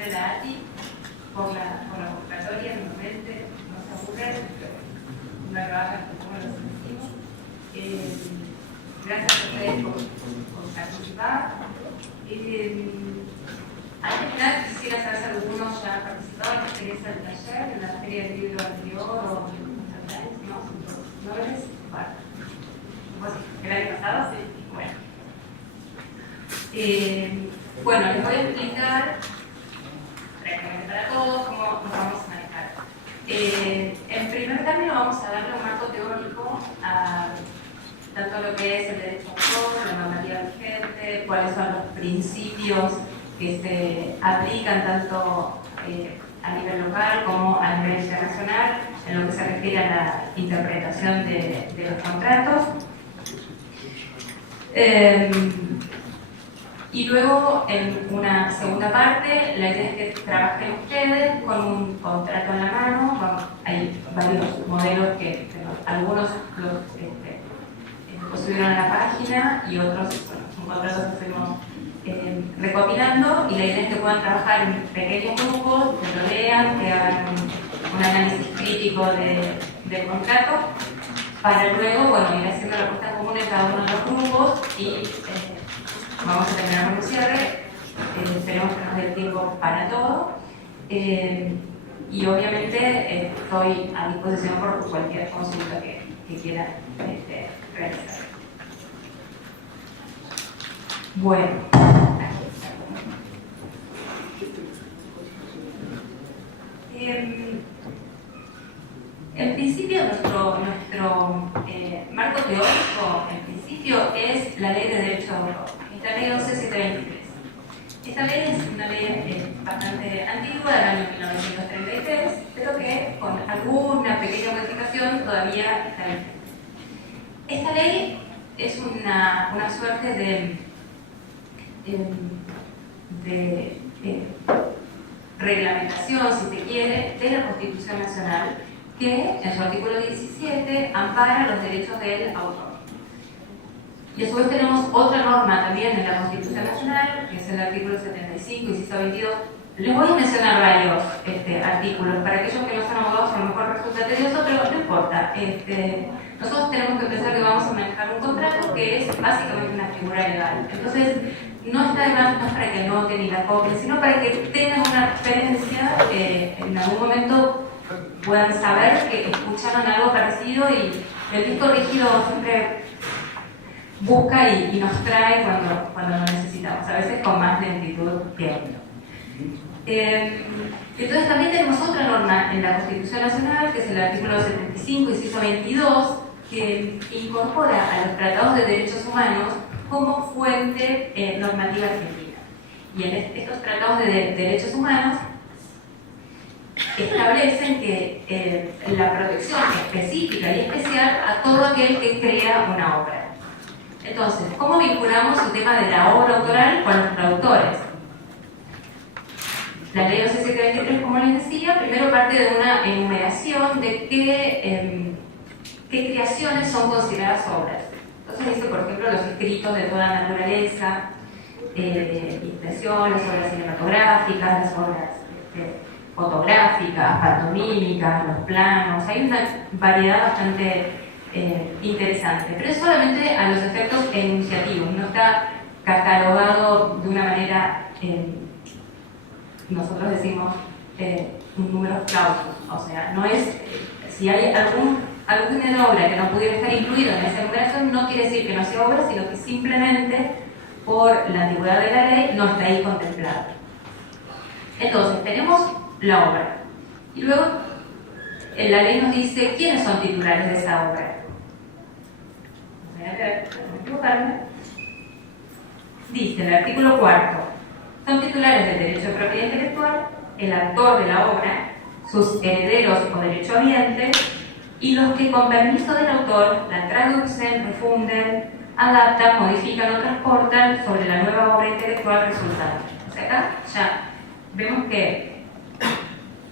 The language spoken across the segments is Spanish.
agradecer a la ATI por la convocatoria, nuevamente no se aburren, no trabajan como los decimos. Gracias a ustedes por participar. Antes de nada, quisiera saber si algunos ya han participado en la experiencia del taller, en la feria del libro anterior o ¿no ves? Bueno, ¿el año pasado? Sí. Bueno, les voy a explicar brevemente para todos cómo nos vamos a manejar. En primer término vamos a darle un marco teórico a tanto lo que es el derecho autor, la normativa vigente, cuáles son los principios que se aplican tanto a nivel local como a nivel internacional en lo que se refiere a la interpretación de los contratos. Y luego, en una segunda parte, la idea es que trabajen ustedes con un contrato en la mano. Hay varios modelos que algunos los subieron a la página y otros son contratos que fuimos recopilando, y la idea es que puedan trabajar en pequeños grupos, que lo lean, que hagan un análisis crítico del contrato, para luego, bueno, ir haciendo la propuesta común en cada uno de los grupos y vamos a terminar con un cierre. Esperemos que nos dé tiempo para todo. Y obviamente estoy a disposición por cualquier consulta que quieran realizar. Bueno. En principio, nuestro marco teórico, en principio, es la Ley de Derecho de Autor, esta Ley 11723. Esta ley es una ley bastante antigua, del año 1933, pero que con alguna pequeña modificación todavía está vigente. Esta ley es una suerte de reglamentación, si se quiere, de la Constitución Nacional, que en su artículo 17 ampara los derechos del autor. Y a su vez tenemos otra norma también en la Constitución Nacional, que es el artículo 75, inciso 22. Les voy a mencionar varios artículos, para aquellos que no son abogados a lo mejor resulta tedioso, pero no importa. Nosotros tenemos que pensar que vamos a manejar un contrato que es básicamente una figura legal. Entonces, no está de más, no es para que anoten ni la copien, sino para que tengan una referencia, en algún momento puedan saber que escucharon algo parecido, y el disco rígido siempre busca y nos trae cuando lo necesitamos, a veces con más lentitud que otro. Entonces también tenemos otra norma en la Constitución Nacional, que es el artículo 75, inciso 22, que incorpora a los tratados de derechos humanos como fuente normativa argentina. Y en estos tratados de derechos humanos establecen que la protección específica y especial a todo aquel que crea una obra. Entonces, ¿cómo vinculamos el tema de la obra autoral con los traductores? La ley 11723, como les decía, primero parte de una enumeración de qué creaciones son consideradas obras. Entonces dice, por ejemplo, los escritos de toda naturaleza, impresión, las obras cinematográficas, las obras fotográficas, pantomímicas, los planos. Hay una variedad bastante interesante, pero es solamente a los efectos enunciativos, no está catalogado de una manera, nosotros decimos un número clausus, o sea, no es, si hay alguna obra que no pudiera estar incluido en esa enumeración, no quiere decir que no sea obra, sino que simplemente por la antigüedad de la ley no está ahí contemplado. Entonces, tenemos la obra, y luego la ley nos dice quiénes son titulares de esa obra. Dice el artículo 4: son titulares del derecho de propiedad intelectual el autor de la obra, sus herederos o derechohabientes, y los que con permiso del autor la traducen, refunden, adaptan, modifican o transportan sobre la nueva obra intelectual resultante. O sea, acá ya vemos que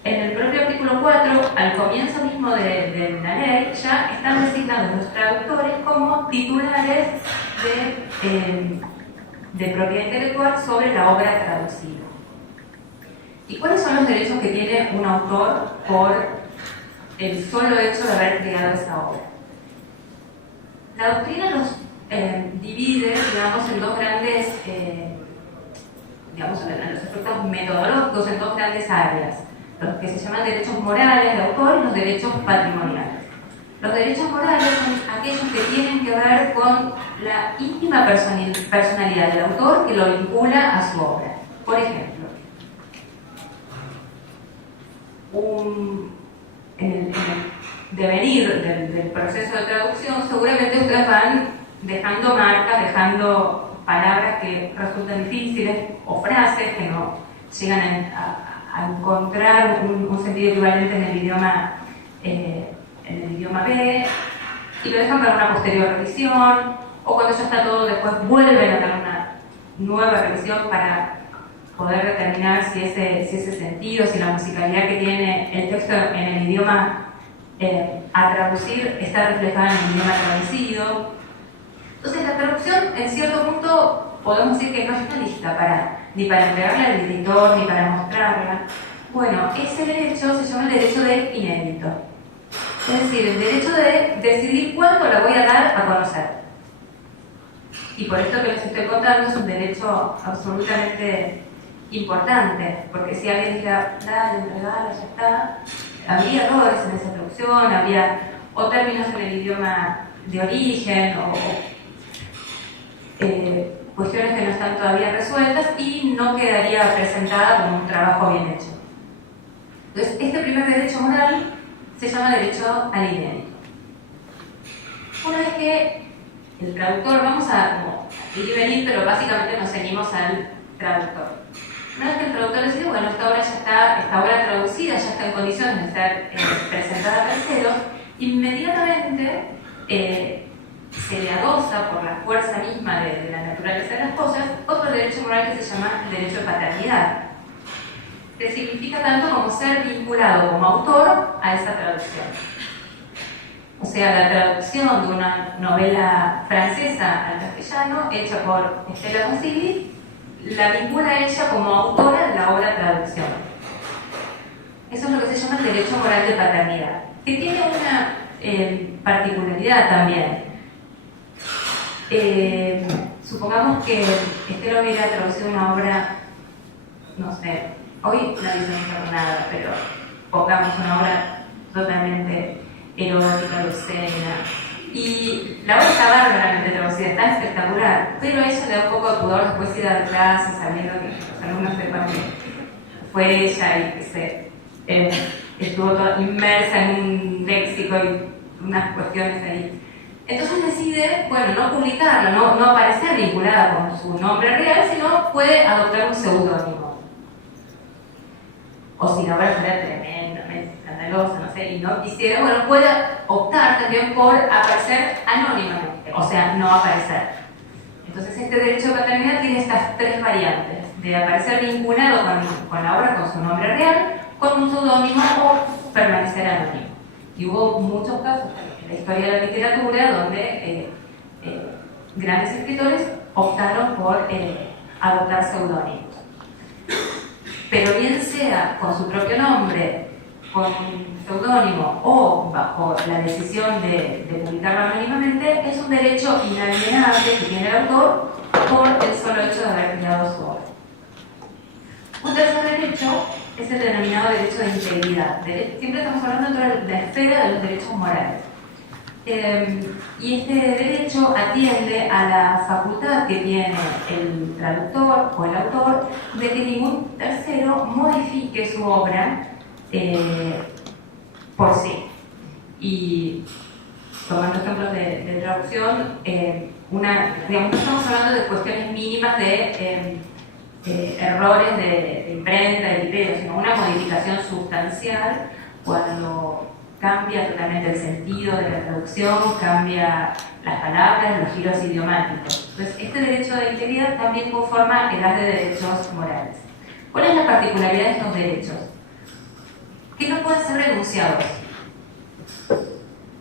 en el propio artículo 4, al comienzo mismo de la ley, ya están designados los traductores como titulares de propiedad intelectual sobre la obra traducida. ¿Y cuáles son los derechos que tiene un autor por el solo hecho de haber creado esa obra? La doctrina los divide, digamos, en dos grandes, digamos, en los aspectos metodológicos, en dos grandes áreas, los que se llaman derechos morales de autor y los derechos patrimoniales. Los derechos morales son aquellos que tienen que ver con la íntima personalidad del autor que lo vincula a su obra. Por ejemplo, en el devenir del proceso de traducción, seguramente ustedes van dejando marcas, dejando palabras que resultan difíciles o frases que no llegan a encontrar un sentido equivalente en el idioma B, y lo dejan para una posterior revisión, o cuando ya está todo, después vuelven a dar una nueva revisión para poder determinar si ese sentido, si la musicalidad que tiene el texto en el idioma a traducir está reflejada en el idioma traducido. Entonces la traducción, en cierto punto, podemos decir que no está lista ni para entregarla al editor, ni para mostrarla. Bueno, ese derecho se llama el derecho de inédito. Es decir, el derecho de decidir cuándo la voy a dar a conocer. Y por esto que les estoy contando es un derecho absolutamente importante, porque si alguien dijera, dale, entregala, ya está, habría errores en esa traducción, habría o términos en el idioma de origen, o cuestiones que no están todavía resueltas y no quedaría presentada como un trabajo bien hecho. Entonces, este primer derecho moral se llama derecho al inédito. Una vez que el traductor, vamos a ir y venir, pero básicamente nos ceñimos al traductor. Una vez que el traductor decide, bueno, esta obra traducida ya está en condiciones de ser presentada a terceros, inmediatamente se le adosa por la fuerza misma de la naturaleza de las cosas otro derecho moral que se llama el derecho de paternidad, que significa tanto como ser vinculado como autor a esa traducción. O sea, la traducción de una novela francesa al castellano hecha por Stella Consigli la vincula a ella como autora de la obra traducción. Eso es lo que se llama el derecho moral de paternidad, que tiene una particularidad también. Supongamos que Estela hubiera traducido una obra, no sé, hoy la edición nada, pero pongamos una obra totalmente erótica, obscena, y la obra está bárbaramente traducida, está espectacular, pero a ella le da un poco de pudor después ir a dar clases sabiendo que los alumnos sepan que fue ella y que se estuvo toda inmersa en un léxico y unas cuestiones ahí. Entonces decide, bueno, no publicarla, no aparecer vinculada con su nombre real, sino puede adoptar un seudónimo. O si la obra fuera tremendamente escandalosa, no sé, y no quisiera, bueno, puede optar también por aparecer anónimamente, o sea, no aparecer. Entonces este derecho de paternidad tiene estas tres variantes, de aparecer vinculado con la obra, con su nombre real, con un seudónimo o permanecer anónimo. Y hubo muchos casos en la historia de la literatura donde grandes escritores optaron por adoptar seudónimos. Pero bien sea con su propio nombre, con un seudónimo o bajo la decisión de publicarlo anónimamente, es un derecho inalienable que tiene el autor por el solo hecho de haber creado su obra. Un tercer derecho es el denominado derecho de integridad. Siempre estamos hablando de la esfera de los derechos morales. Y este derecho atiende a la facultad que tiene el traductor o el autor de que ningún tercero modifique su obra por sí. Y tomando ejemplos de traducción, digamos, no estamos hablando de cuestiones mínimas de errores de imprenta, de tipeo, sino una modificación sustancial cuando cambia totalmente el sentido de la traducción, cambia las palabras, los giros idiomáticos. Entonces, este derecho de integridad también conforma el arte de derechos morales. ¿Cuál es la particularidad de estos derechos? Que no pueden ser renunciados.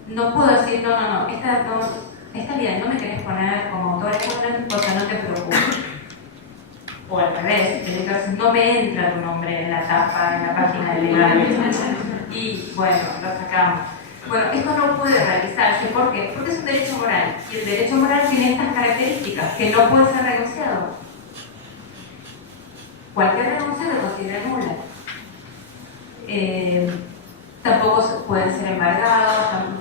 No puedo decir, no, está bien, no me querés poner como autor, no te preocupes. o al revés, el editor dice, no me entra tu nombre en la tapa, en la página del legal. Y bueno, lo sacamos. Bueno, esto no puede realizarse, ¿por qué? Porque es un derecho moral, y el derecho moral tiene estas características, que no puede ser renunciado. Cualquier renuncia lo considera nula. Tampoco pueden ser embargados,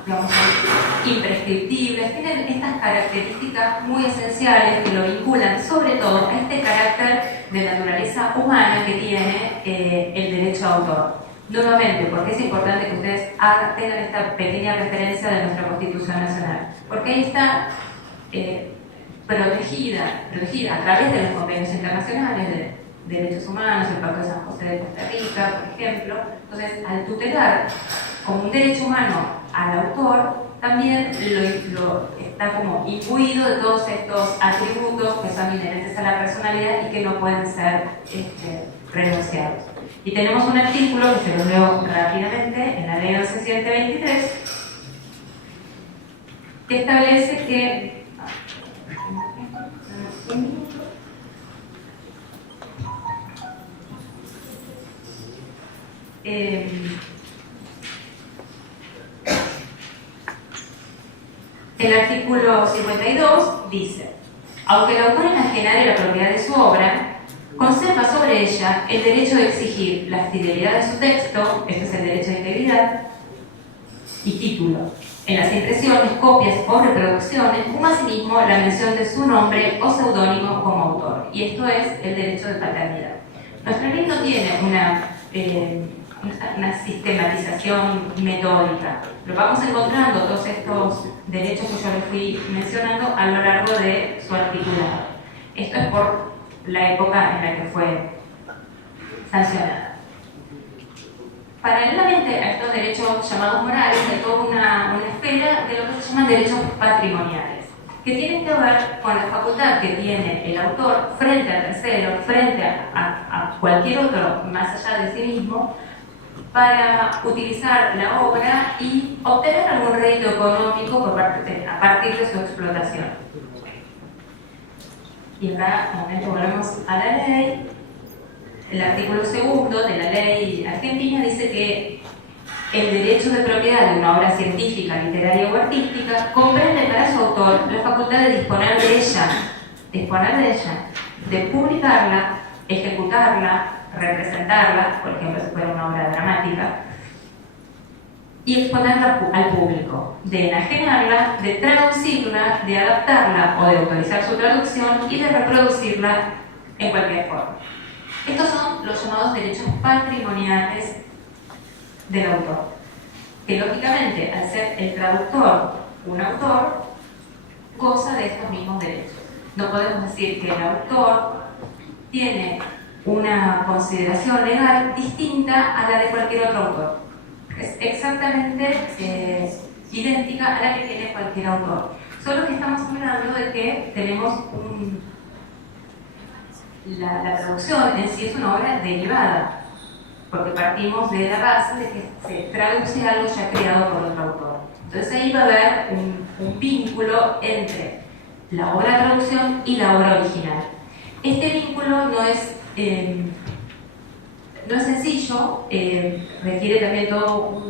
digamos, son imprescriptibles, tienen estas características muy esenciales que lo vinculan sobre todo a este carácter de naturaleza humana que tiene el derecho de autor. Nuevamente, porque es importante que ustedes tengan esta pequeña referencia de nuestra Constitución Nacional, porque ahí está protegida a través de los convenios internacionales de derechos humanos, el Pacto de San José de Costa Rica, por ejemplo. Entonces, al tutelar como un derecho humano al autor, también lo está como imbuido de todos estos atributos que son inherentes a la personalidad y que no pueden ser renunciados. Y tenemos un artículo que se lo leo rápidamente en la Ley 11.723 que establece que el artículo 52 dice: aunque el autor enajenare la propiedad de su obra, conserva sobre ella el derecho de exigir la fidelidad de su texto, este es el derecho de integridad, y título, en las impresiones, copias o reproducciones, como asimismo la mención de su nombre o seudónimo como autor. Y esto es el derecho de paternidad. Nuestra ley no tiene una sistematización metódica. Lo vamos encontrando, todos estos derechos que yo les fui mencionando, a lo largo de su articulado. Esto es por la época en la que fue sancionada. Paralelamente a estos derechos llamados morales, hay toda una esfera de lo que se llaman derechos patrimoniales, que tienen que ver con la facultad que tiene el autor frente al tercero, frente a cualquier otro más allá de sí mismo, para utilizar la obra y obtener algún rédito económico a partir de su explotación. Y acá, nuevamente, volvemos a la ley. El artículo 2 de la ley argentina dice que el derecho de propiedad de una obra científica, literaria o artística comprende para su autor la facultad de disponer de ella, de publicarla, ejecutarla, representarla, por ejemplo, si fuera una obra dramática, y exponerla al público, de enajenarla, de traducirla, de adaptarla o de autorizar su traducción y de reproducirla en cualquier forma. Estos son los llamados derechos patrimoniales del autor, que lógicamente, al ser el traductor un autor, goza de estos mismos derechos. No podemos decir que el autor tiene una consideración legal distinta a la de cualquier otro autor. Es exactamente idéntica a la que tiene cualquier autor. Solo que estamos hablando de que tenemos la traducción en sí es una obra derivada, porque partimos de la base de que se traduce algo ya creado por otro autor. Entonces ahí va a haber un vínculo entre la obra de traducción y la obra original. Este vínculo no es sencillo, requiere también todo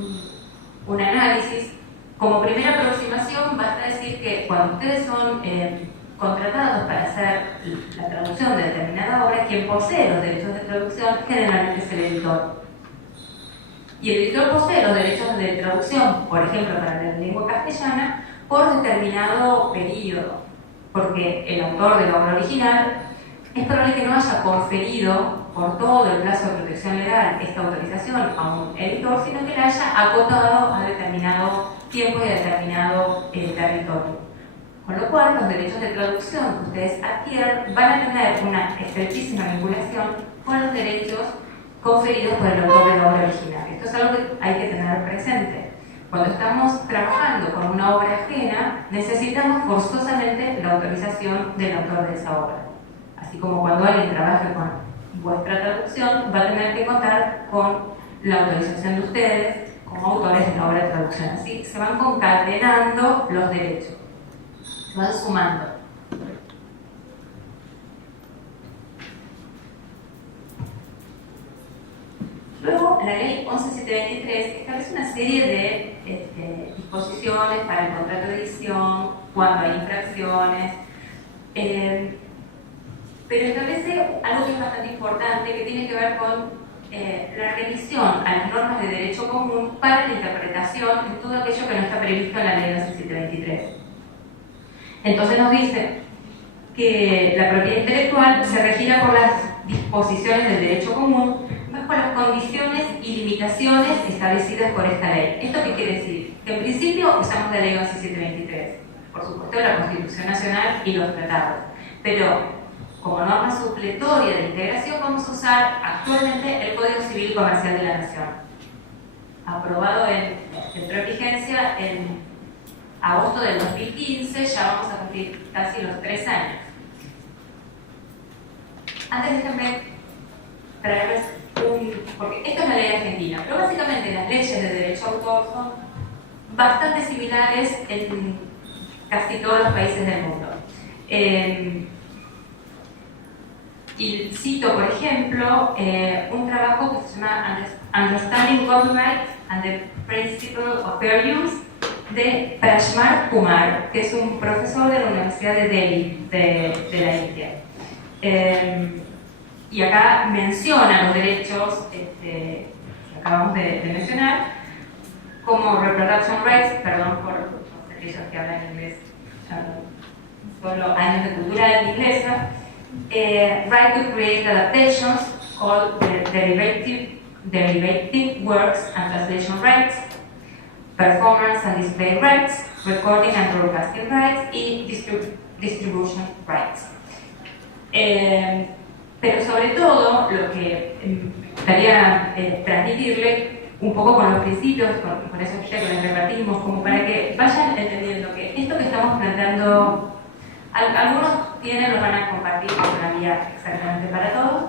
un análisis. Como primera aproximación, basta decir que cuando ustedes son contratados para hacer la traducción de determinada obra, quien posee los derechos de traducción generalmente es el editor. Y el editor posee los derechos de traducción, por ejemplo, para la lengua castellana, por determinado periodo, porque el autor de la obra original es probable que no haya conferido por todo el plazo de protección legal esta autorización a un editor, sino que la haya acotado a determinado tiempo y a determinado territorio. Con lo cual, los derechos de traducción que ustedes adquieran van a tener una estrechísima vinculación con los derechos conferidos por el autor de la obra original. Esto es algo que hay que tener presente. Cuando estamos trabajando con una obra ajena, necesitamos forzosamente la autorización del autor de esa obra. Así como cuando alguien trabaja con vuestra traducción, va a tener que contar con la autorización de ustedes como autores de la obra de traducción. Así se van concatenando los derechos, se van sumando. luego, la ley 11723 establece una serie de disposiciones para el contrato de edición, cuando hay infracciones, pero establece algo que es bastante importante, que tiene que ver con la revisión a las normas de derecho común para la interpretación de todo aquello que no está previsto en la ley 11723. Entonces nos dice que la propiedad intelectual se regirá por las disposiciones del derecho común bajo las condiciones y limitaciones establecidas por esta ley. ¿Esto qué quiere decir? Que en principio usamos la ley 11723, por supuesto la Constitución Nacional y los tratados, pero como norma supletoria de integración vamos a usar actualmente el Código Civil Comercial de la Nación, aprobado entró en vigencia en agosto del 2015, ya vamos a cumplir casi los 3 años. Antes déjenme traerles porque esto es la ley argentina, pero básicamente las leyes de derecho a autor son bastante similares en casi todos los países del mundo. Y cito, por ejemplo, un trabajo que se llama Understanding Copyright and the Principle of Fair Use de Prashmar Kumar, que es un profesor de la Universidad de Delhi, de la India. Y acá menciona los derechos que acabamos de mencionar, como reproduction rights, perdón por aquellos que hablan inglés, solo años de cultura inglesa, right to create adaptations, called derivative works and translation rights, performance and display rights, recording and broadcasting rights y distribution rights. Pero sobre todo, lo que me gustaría transmitirle un poco con los principios, con esos que les repartimos, como para que vayan entendiendo que esto que estamos planteando, algunos los van a compartir con una guía exactamente para todos,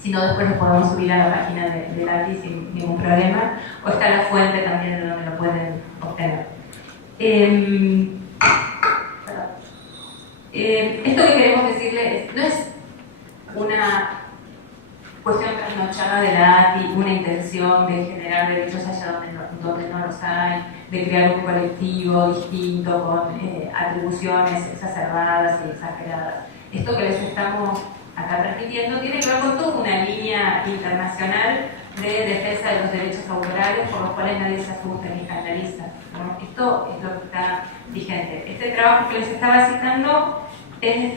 si no después lo podemos subir a la página del ALDI sin ningún problema, o está la fuente también de donde lo pueden obtener. Esto que queremos decirles no es una cuestión trasnochada de la ATI, una intención de generar derechos allá donde no los hay, de crear un colectivo distinto con atribuciones exacerbadas y exageradas. Esto que les estamos acá transmitiendo tiene que ver con toda una línea internacional de defensa de los derechos autorales por los cuales nadie se asusta ni escandaliza, ¿no? Esto es lo que está vigente. Este trabajo que les estaba citando es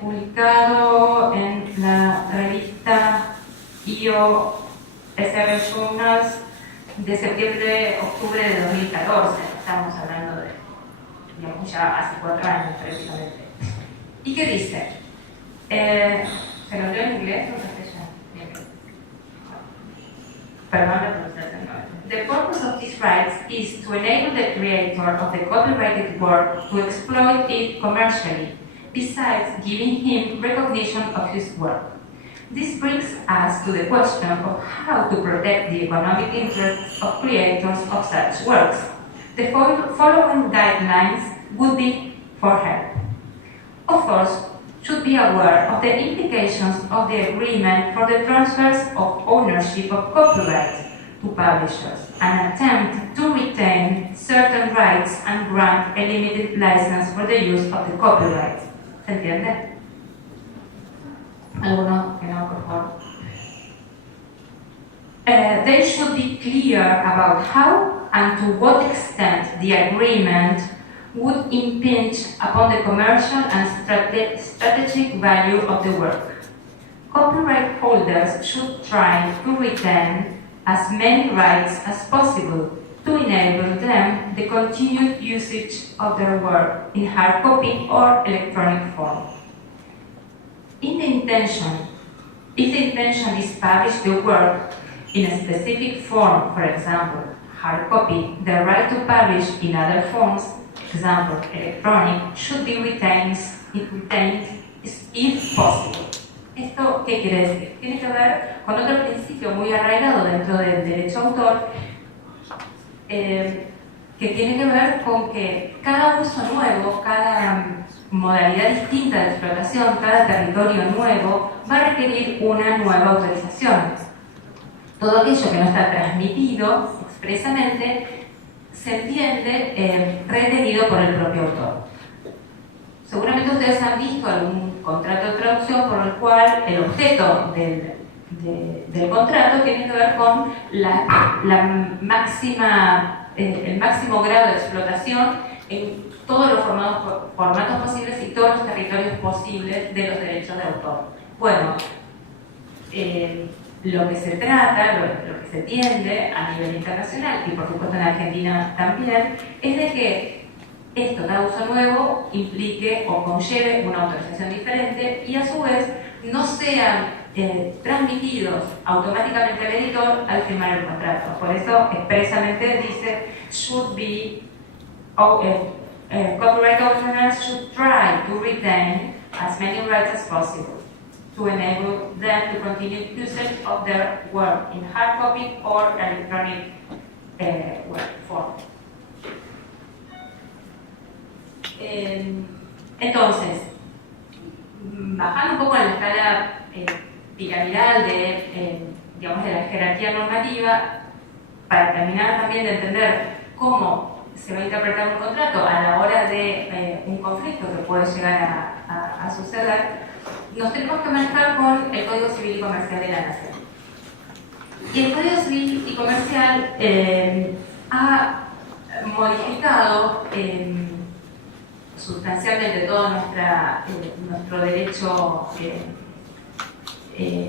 publicado en la revista IOSR Journals de septiembre-octubre de 2014. Estamos hablando de, digamos, ya hace 4 años precisamente. ¿Y qué dice? ¿Se lo leo en inglés o en castellano? Perdón la pronunciación. The purpose of these rights is to enable the creator of the copyrighted work to exploit it commercially, besides giving him recognition of his work. This brings us to the question of how to protect the economic interests of creators of such works. The following guidelines would be for help. Authors should be aware of the implications of the agreement for the transfers of ownership of copyright to publishers, and attempt to retain certain rights and grant a limited license for the use of the copyright. ¿Se entiende? ¿Alguno que no, por favor? They should be clear about how and to what extent the agreement would impinge upon the commercial and strategic value of the work. Copyright holders should try to retain as many rights as possible to enable them the continued usage of their work in hard copy or electronic form. If the intention is to publish the work in a specific form, for example, hard copy, the right to publish in other forms, example, electronic, should be retained if possible. ¿Esto qué quiere decir? Tiene que ver con otro principio muy arraigado dentro del derecho autor, que tiene que ver con que cada uso nuevo, cada modalidad distinta de explotación, cada territorio nuevo, va a requerir una nueva autorización. Todo aquello que no está transmitido expresamente se entiende retenido por el propio autor. Seguramente ustedes han visto algún contrato de traducción por el cual el objeto del contrato tiene que ver con el máximo grado de explotación en todos los formatos posibles y todos los territorios posibles de los derechos de autor. Bueno, lo que se trata, lo que se tiende a nivel internacional, y por supuesto en Argentina también, es de que esto, cada uso nuevo, implique o conlleve una autorización diferente y a su vez no sean transmitidos automáticamente al editor al firmar el contrato. Por eso expresamente dice should be copyright owners should try to retain as many rights as possible to enable them to continue usage of their work in hard copy or electronic form. Entonces, bajando un poco en la escala piramidal digamos, de la jerarquía normativa, para terminar también de entender cómo se va a interpretar un contrato a la hora de un conflicto que puede llegar a suceder, nos tenemos que manejar con el Código Civil y Comercial de la Nación. Y el Código Civil y Comercial ha modificado sustancialmente todo nuestro derecho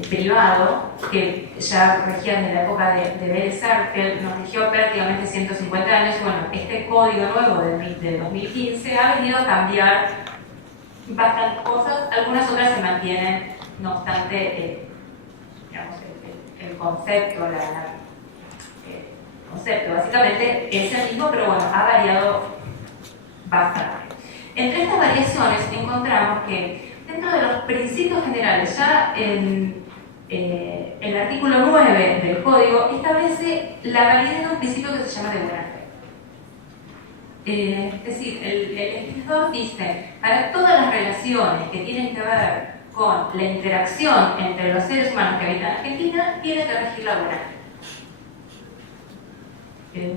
privado, que ya regía desde la época de Belles-Arts, que nos rigió prácticamente 150 años. Bueno, este código nuevo de 2015 ha venido a cambiar bastantes cosas, algunas otras se mantienen, no obstante, digamos, el concepto, el concepto básicamente es el mismo, pero bueno, ha variado bastante. Entre estas variaciones encontramos que dentro de los principios generales, ya en el artículo 9 del Código establece la validez de un principio que se llama de buena fe. Es decir, el legislador dice, para todas las relaciones que tienen que ver con la interacción entre los seres humanos que habitan Argentina, tiene que regir la buena fe.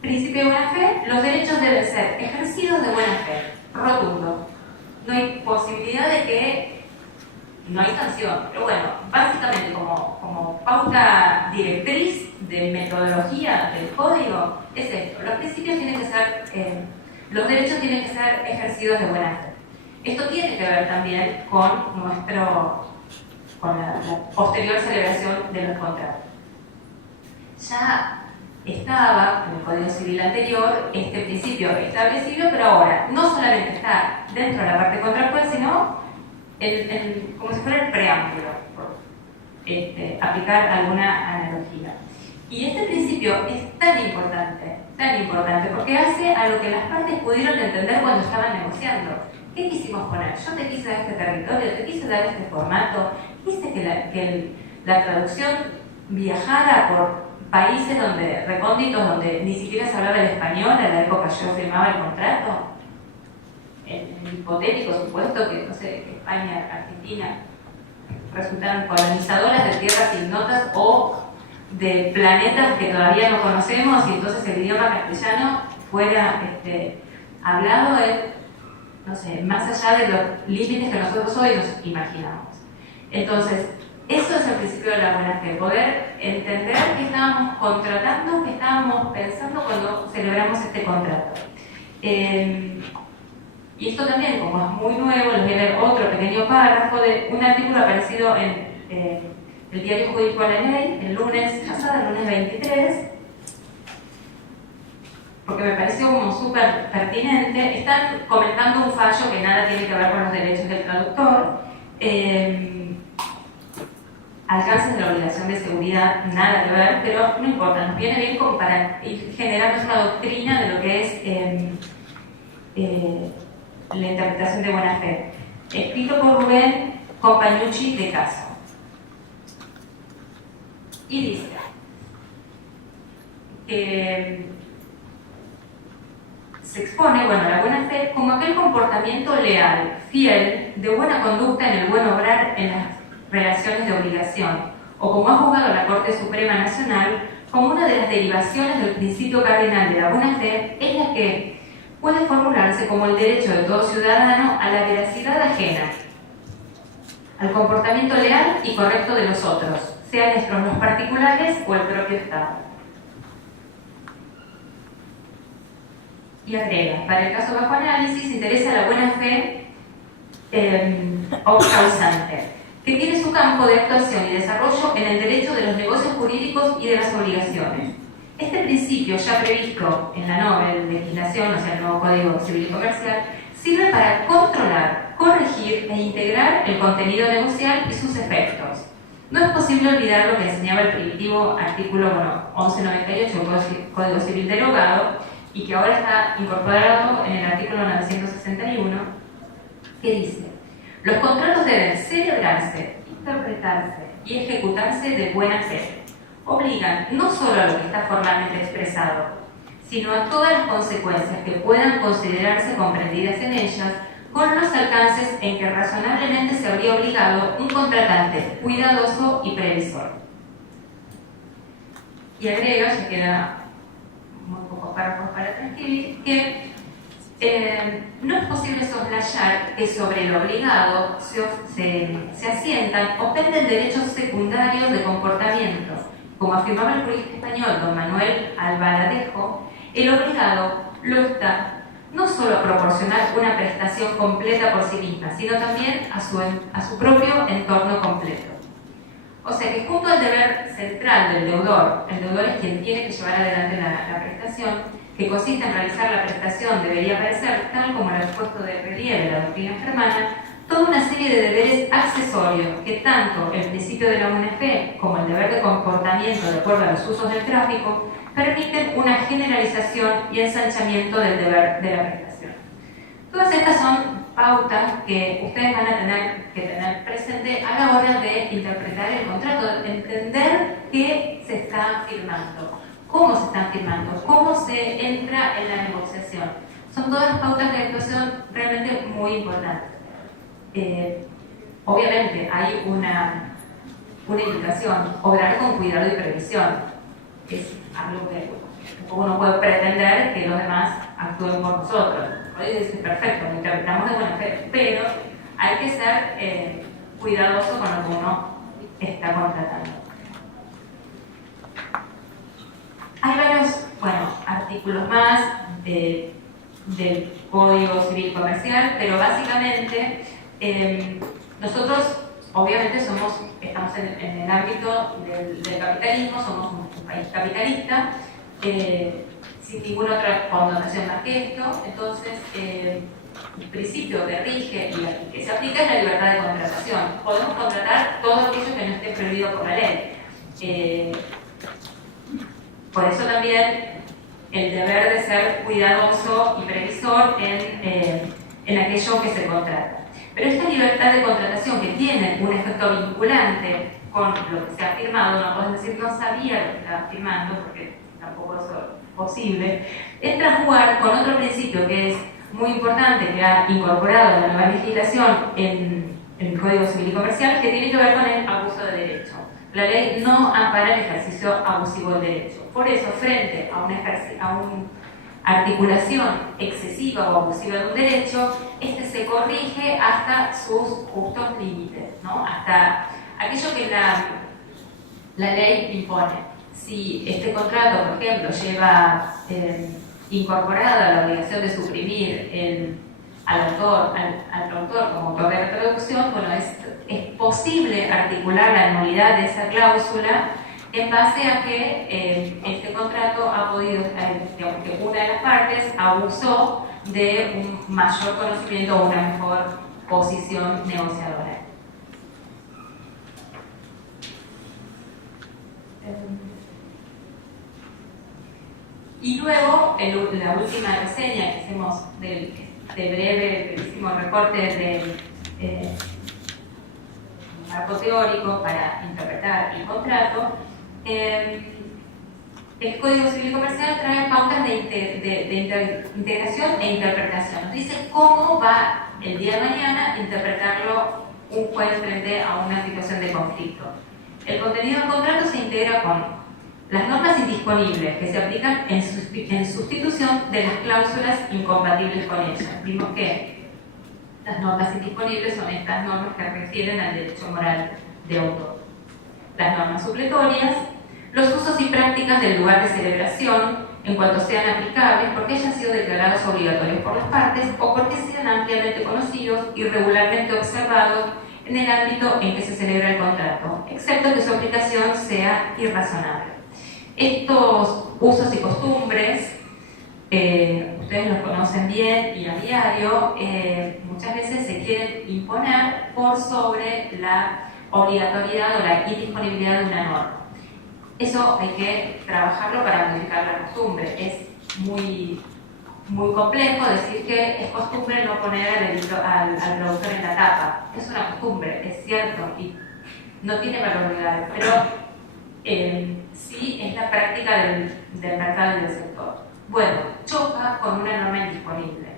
Principio de buena fe, los derechos deben ser ejercidos de buena fe, rotundo. No hay posibilidad de que no hay sanción, pero bueno, básicamente como pauta directriz de metodología del código es esto: los principios tienen que ser, los derechos tienen que ser ejercidos de buena fe. Esto tiene que ver también con la posterior celebración de los contratos. Ya estaba en el Código Civil anterior este principio establecido, pero ahora no solamente está dentro de la parte contractual, sino como si fuera el preámbulo, por aplicar alguna analogía. Y este principio es tan importante, porque hace a lo que las partes pudieron entender cuando estaban negociando. ¿Qué quisimos poner? Yo te quise dar este territorio, te quise dar este formato, quise que la traducción viajara por países recónditos donde ni siquiera se hablaba el español a la época que yo firmaba el contrato. En el hipotético supuesto que, no sé, que España, Argentina resultaran colonizadoras de tierras ignotas o de planetas que todavía no conocemos, y entonces el idioma castellano fuera hablado no sé, más allá de los límites que nosotros hoy nos imaginamos. Entonces, eso es el principio de la buena fe, poder entender qué estábamos contratando, qué estábamos pensando cuando celebramos este contrato. Y esto también, como es muy nuevo, les voy a leer otro pequeño párrafo de un artículo aparecido en el diario Jurídico de la Ley, el lunes pasado, el lunes 23, porque me pareció como súper pertinente. Están comentando un fallo que nada tiene que ver con los derechos del traductor, alcances de la obligación de seguridad, nada que ver, pero no importa, nos viene bien como para ir generando una doctrina de lo que es la interpretación de buena fe. Escrito por Rubén Compañucci de Caso. Y dice que se expone, bueno, la buena fe como aquel comportamiento leal, fiel, de buena conducta en el buen obrar en las relaciones de obligación, o como ha juzgado la Corte Suprema Nacional, como una de las derivaciones del principio cardinal de la buena fe, es la que puede formularse como el derecho de todo ciudadano a la veracidad ajena, al comportamiento leal y correcto de los otros, sean estos los particulares o el propio Estado. Y agrega, para el caso bajo análisis interesa la buena fe o causante, que tiene su campo de actuación y desarrollo en el derecho de los negocios jurídicos y de las obligaciones. Este principio, ya previsto en la nueva legislación, o sea, el nuevo Código Civil y Comercial, sirve para controlar, corregir e integrar el contenido negocial y sus efectos. No es posible olvidar lo que enseñaba el primitivo artículo 1198 del Código Civil derogado, y que ahora está incorporado en el artículo 961, que dice: los contratos deben celebrarse, interpretarse y ejecutarse de buena fe. Obligan no solo a lo que está formalmente expresado, sino a todas las consecuencias que puedan considerarse comprendidas en ellas, con los alcances en que razonablemente se habría obligado un contratante cuidadoso y previsor. Y agrega, ya queda muy pocos párrafos para transcribir, que no es posible soslayar que sobre el obligado se asientan o penden derechos secundarios de comportamiento. Como afirmaba el jurista español don Manuel Albaladejo, el obligado lo está no solo a proporcionar una prestación completa por sí misma, sino también a su propio entorno completo. O sea que junto al deber central del deudor, el deudor es quien tiene que llevar adelante la prestación, que consiste en realizar la prestación, debería parecer, tal como lo ha expuesto de relieve la doctrina germana, toda una serie de deberes accesorios que tanto el principio de la buena fe como el deber de comportamiento de acuerdo a los usos del tráfico permiten una generalización y ensanchamiento del deber de la prestación. Todas estas son pautas que ustedes van a tener que tener presente a la hora de interpretar el contrato, de entender qué se está firmando, cómo se están firmando, cómo se entra en la negociación. Son todas pautas de actuación realmente muy importantes. Obviamente hay una indicación: obrar con cuidado y previsión. Es algo que uno puede pretender que los demás actúen por nosotros. Hoy dice, perfecto, lo interpretamos de buena fe, pero hay que ser cuidadoso con lo que uno está contratando. Hay varios, artículos más del Código Civil Comercial, pero básicamente nosotros obviamente estamos en el ámbito del capitalismo, somos un país capitalista, sin ninguna otra connotación más que esto. Entonces, el principio que rige y que se aplica es la libertad de contratación. Podemos contratar todo aquello que no esté prohibido por la ley. Por eso también el deber de ser cuidadoso y previsor en aquello que se contrata. Pero esta libertad de contratación, que tiene un efecto vinculante con lo que se ha firmado, no podemos decir no sabía lo que estaba firmando, porque tampoco es posible, entra a jugar con otro principio que es muy importante, que ha incorporado la nueva legislación en el Código Civil y Comercial, que tiene que ver con el abuso de derecho. La ley no ampara el ejercicio abusivo del derecho. Por eso, frente a una articulación excesiva o abusiva de un derecho, este se corrige hasta sus justos límites, ¿no? Hasta aquello que la ley impone. Si este contrato, por ejemplo, lleva incorporada la obligación de suprimir al autor como autor de reproducción, es posible articular la nulidad de esa cláusula en base a que este contrato ha podido, que una de las partes abusó de un mayor conocimiento o una mejor posición negociadora. Y luego, la última reseña que hacemos del brevísimo recorte del marco teórico para interpretar el contrato, es el Código Civil Comercial trae pautas de integración e interpretación. Nos dice cómo va el día de mañana interpretarlo un juez frente a una situación de conflicto. El contenido del contrato se integra con las normas indisponibles que se aplican en sustitución de las cláusulas incompatibles con ellas. Vimos que las normas indisponibles son estas normas que refieren al derecho moral de autor. Las normas supletorias, los usos y prácticas del lugar de celebración, en cuanto sean aplicables, porque hayan sido declarados obligatorios por las partes o porque sean ampliamente conocidos y regularmente observados en el ámbito en que se celebra el contrato, excepto que su aplicación sea irrazonable. Estos usos y costumbres, ustedes los conocen bien y a diario, muchas veces se quieren imponer por sobre la obligatoriedad o la indisponibilidad de una norma. Eso hay que trabajarlo para modificar la costumbre. Es muy complejo decir que es costumbre no poner al productor en la tapa. Es una costumbre, es cierto, y no tiene valor legal, pero sí es la práctica del mercado y del sector. Bueno, choca con una norma indisponible.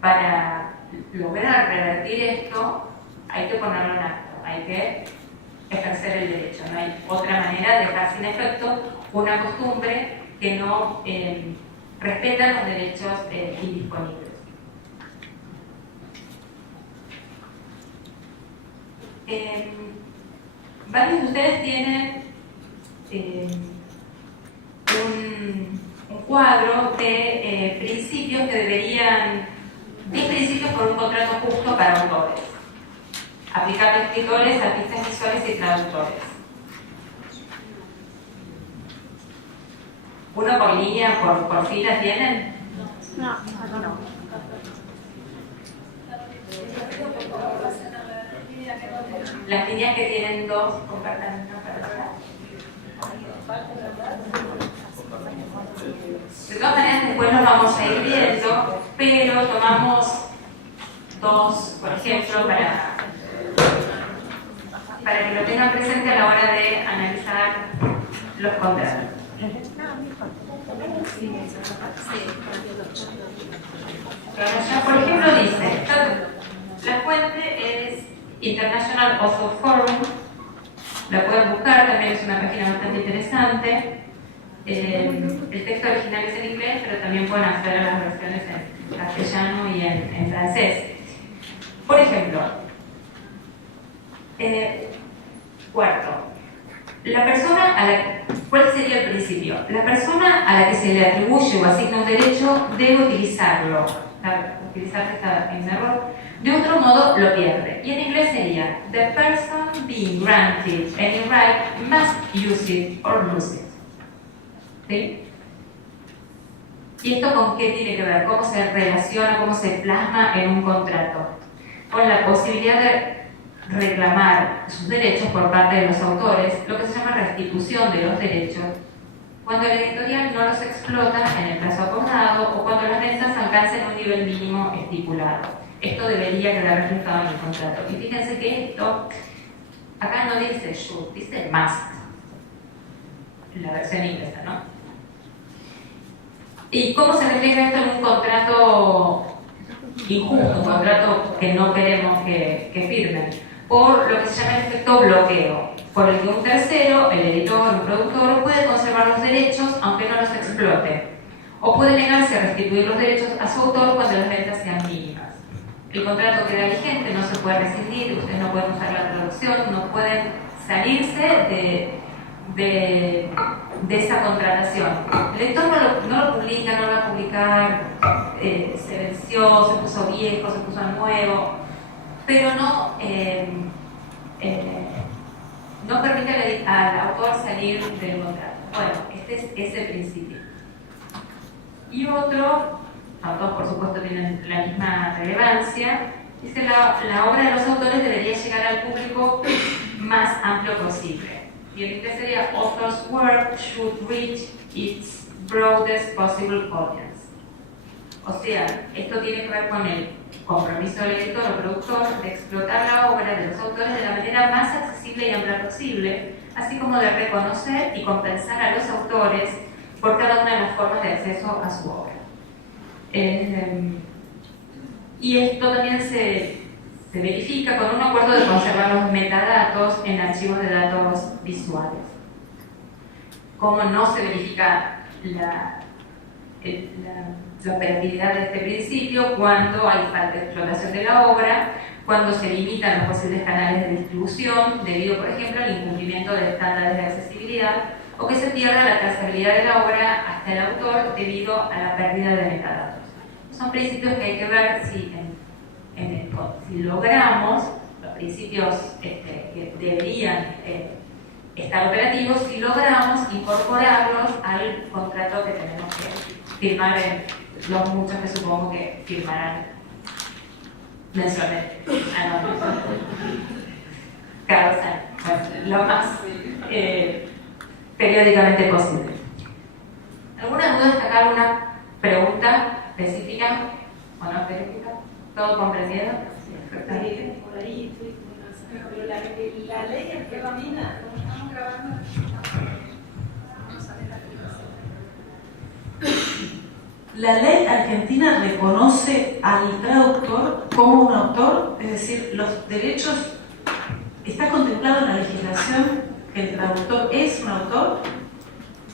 Para lograr revertir esto, hay que ponerlo en acto, hay que ejercer el derecho. No hay otra manera de dejar sin efecto una costumbre que no respeta los derechos indisponibles. Varios de ustedes tienen un cuadro de principios que deberían, 10 principios por un contrato justo para autores, aplicable a escritores, artistas visuales y traductores. ¿Uno por línea, por fila tienen? No. Las líneas que tienen dos compartan una para atrás. De todas maneras, después nos vamos a ir viendo, pero tomamos dos, por ejemplo, para que lo tengan presente a la hora de analizar los contratos. Por ejemplo, dice, la fuente es International Author Forum, la pueden buscar, también es una página bastante interesante. El texto original es en inglés, pero también pueden acceder a las versiones en castellano y en francés. Por ejemplo, cuarto, ¿cuál sería el principio? La persona a la que se le atribuye o asigna un derecho debe utilizarlo. Utilizar está en error. De otro modo lo pierde. Y en inglés sería: the person being granted any right must use it or lose it. ¿Sí? ¿Y esto con qué tiene que ver? ¿Cómo se relaciona, cómo se plasma en un contrato? Con la posibilidad de reclamar sus derechos por parte de los autores, lo que se llama restitución de los derechos, cuando la editorial no los explota en el plazo acordado o cuando las ventas alcancen un nivel mínimo estipulado. Esto debería quedar reflejado en el contrato. Y fíjense que esto, acá no dice should, dice must, en la versión inglesa, ¿no? ¿Y cómo se refleja esto en un contrato injusto, un contrato que no queremos que firmen? Por lo que se llama el efecto bloqueo, por el que un tercero, el editor o el productor, puede conservar los derechos aunque no los explote, o puede negarse a restituir los derechos a su autor cuando las ventas sean mínimas. El contrato queda vigente, no se puede rescindir, ustedes no pueden usar la traducción, no pueden salirse de esa contratación. El editor no lo publica, no lo va a publicar, se venció, se puso viejo, se puso nuevo, pero no permite al autor salir del contrato. Bueno, este es ese principio. Y otro, todos por supuesto tienen la misma relevancia, dice la obra de los autores debería llegar al público más amplio posible. Y en inglés sería author's work should reach its broadest possible audience. O sea, esto tiene que ver con el compromiso del editor o productor de explotar la obra de los autores de la manera más accesible y amplia posible, así como de reconocer y compensar a los autores por cada una de las formas de acceso a su obra. Y esto también se verifica con un acuerdo de conservar los metadatos en archivos de datos visuales. ¿Cómo no se verifica la operatividad de este principio? Cuando hay falta de explotación de la obra, cuando se limitan los posibles canales de distribución debido, por ejemplo, al incumplimiento de estándares de accesibilidad, o que se pierda la trazabilidad de la obra hasta el autor debido a la pérdida de metadatos. Son principios que hay que ver si logramos los principios que deberían estar operativos, si logramos incorporarlos al contrato que tenemos que firmar, los muchos que supongo que firmarán mensualmente. Carlos, lo más periódicamente posible. ¿Alguna duda destacar? ¿Alguna pregunta específica o no específica? ¿Todo comprendido? Sí, por ahí estoy con pero la ley argentina, como estamos grabando, vamos a ver la aplicación. La ley argentina reconoce al traductor como un autor, es decir, los derechos, está contemplado en la legislación que el traductor es un autor,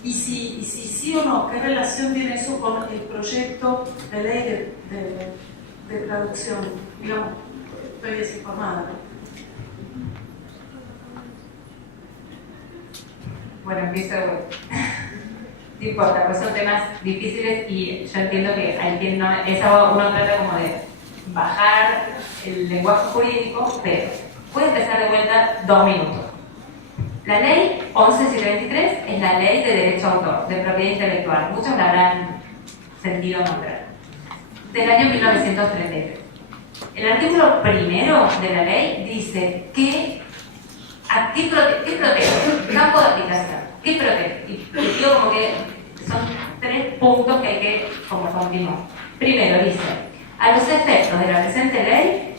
y si sí o no, ¿qué relación tiene eso con el proyecto de ley de traducción? Digamos, estoy desinformada. Bueno, empiezo. No importa, pues son temas difíciles y yo entiendo que hay quien no, eso uno trata como de bajar el lenguaje jurídico, pero voy a empezar de vuelta 2 minutos. La ley 11723 es la ley de derecho a autor, de propiedad intelectual, muchos la habrán sentido nombrar, del año 1933. El artículo primero de la ley dice que ¿qué protege? Campo de aplicación. ¿Qué protege? Y digo como que son 3 puntos que hay que continuar. Primero dice, a los efectos de la presente ley,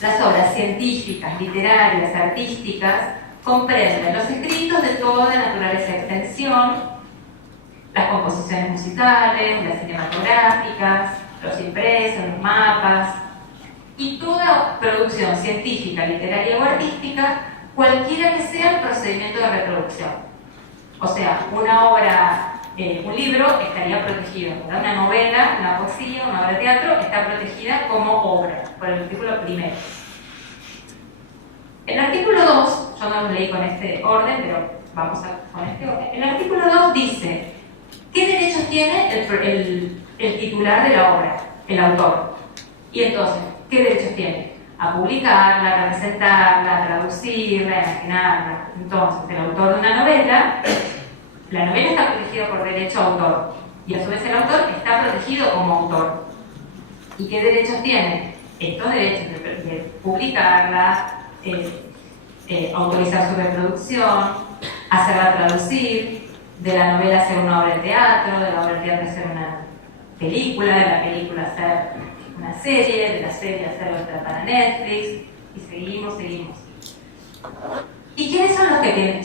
las obras científicas, literarias, artísticas, comprenden los escritos de toda naturaleza y extensión, las composiciones musicales, las cinematográficas, los impresos, los mapas, y toda producción científica, literaria o artística, cualquiera que sea el procedimiento de reproducción. O sea, una obra, un libro estaría protegido, una novela, una poesía, una obra de teatro está protegida como obra, por el artículo primero. El artículo 2, yo no lo leí con este orden, pero vamos con este orden. El artículo 2 dice, ¿qué derechos tiene el titular de la obra, el autor? Y entonces, ¿qué derechos tiene? A publicarla, a representarla, a traducirla, a imaginarla. Entonces, el autor de una novela, la novela está protegida por derecho a autor, y a su vez el autor está protegido como autor. ¿Y qué derechos tiene? Estos derechos de publicarla, autorizar su reproducción, hacerla traducir, de la novela hacer una obra de teatro, de la obra de teatro hacer una película, de la película hacer una serie, de la serie hacer otra para Netflix, y seguimos. ¿Y quiénes son los que tienen?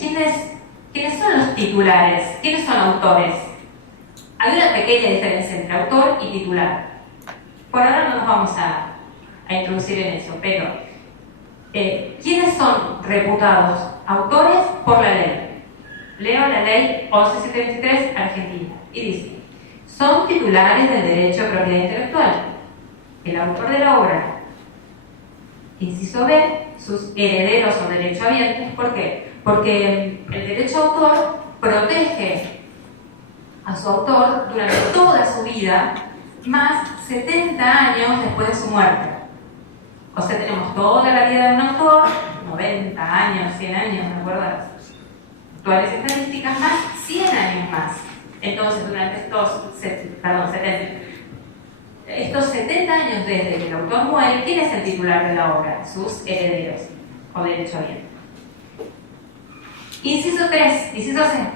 ¿Quiénes son los titulares? ¿Quiénes son autores? Hay una pequeña diferencia entre autor y titular. Por ahora no nos vamos a introducir en eso, pero ¿quiénes son reputados autores por la ley? Leo la ley 11723 Argentina y dice: son titulares del derecho a propiedad intelectual el autor de la obra, inciso B, sus herederos o derechohabientes. ¿Por qué? Porque el derecho a autor protege a su autor durante toda su vida, más 70 años después de su muerte. O sea, tenemos toda la vida de un autor, 90 años, 100 años, me acuerdo de las actuales estadísticas, más 100 años más. Entonces, durante estos 70 años desde que el autor muere, ¿quién es el titular de la obra? Sus herederos o derechohabientes. Inciso 3, inciso 5.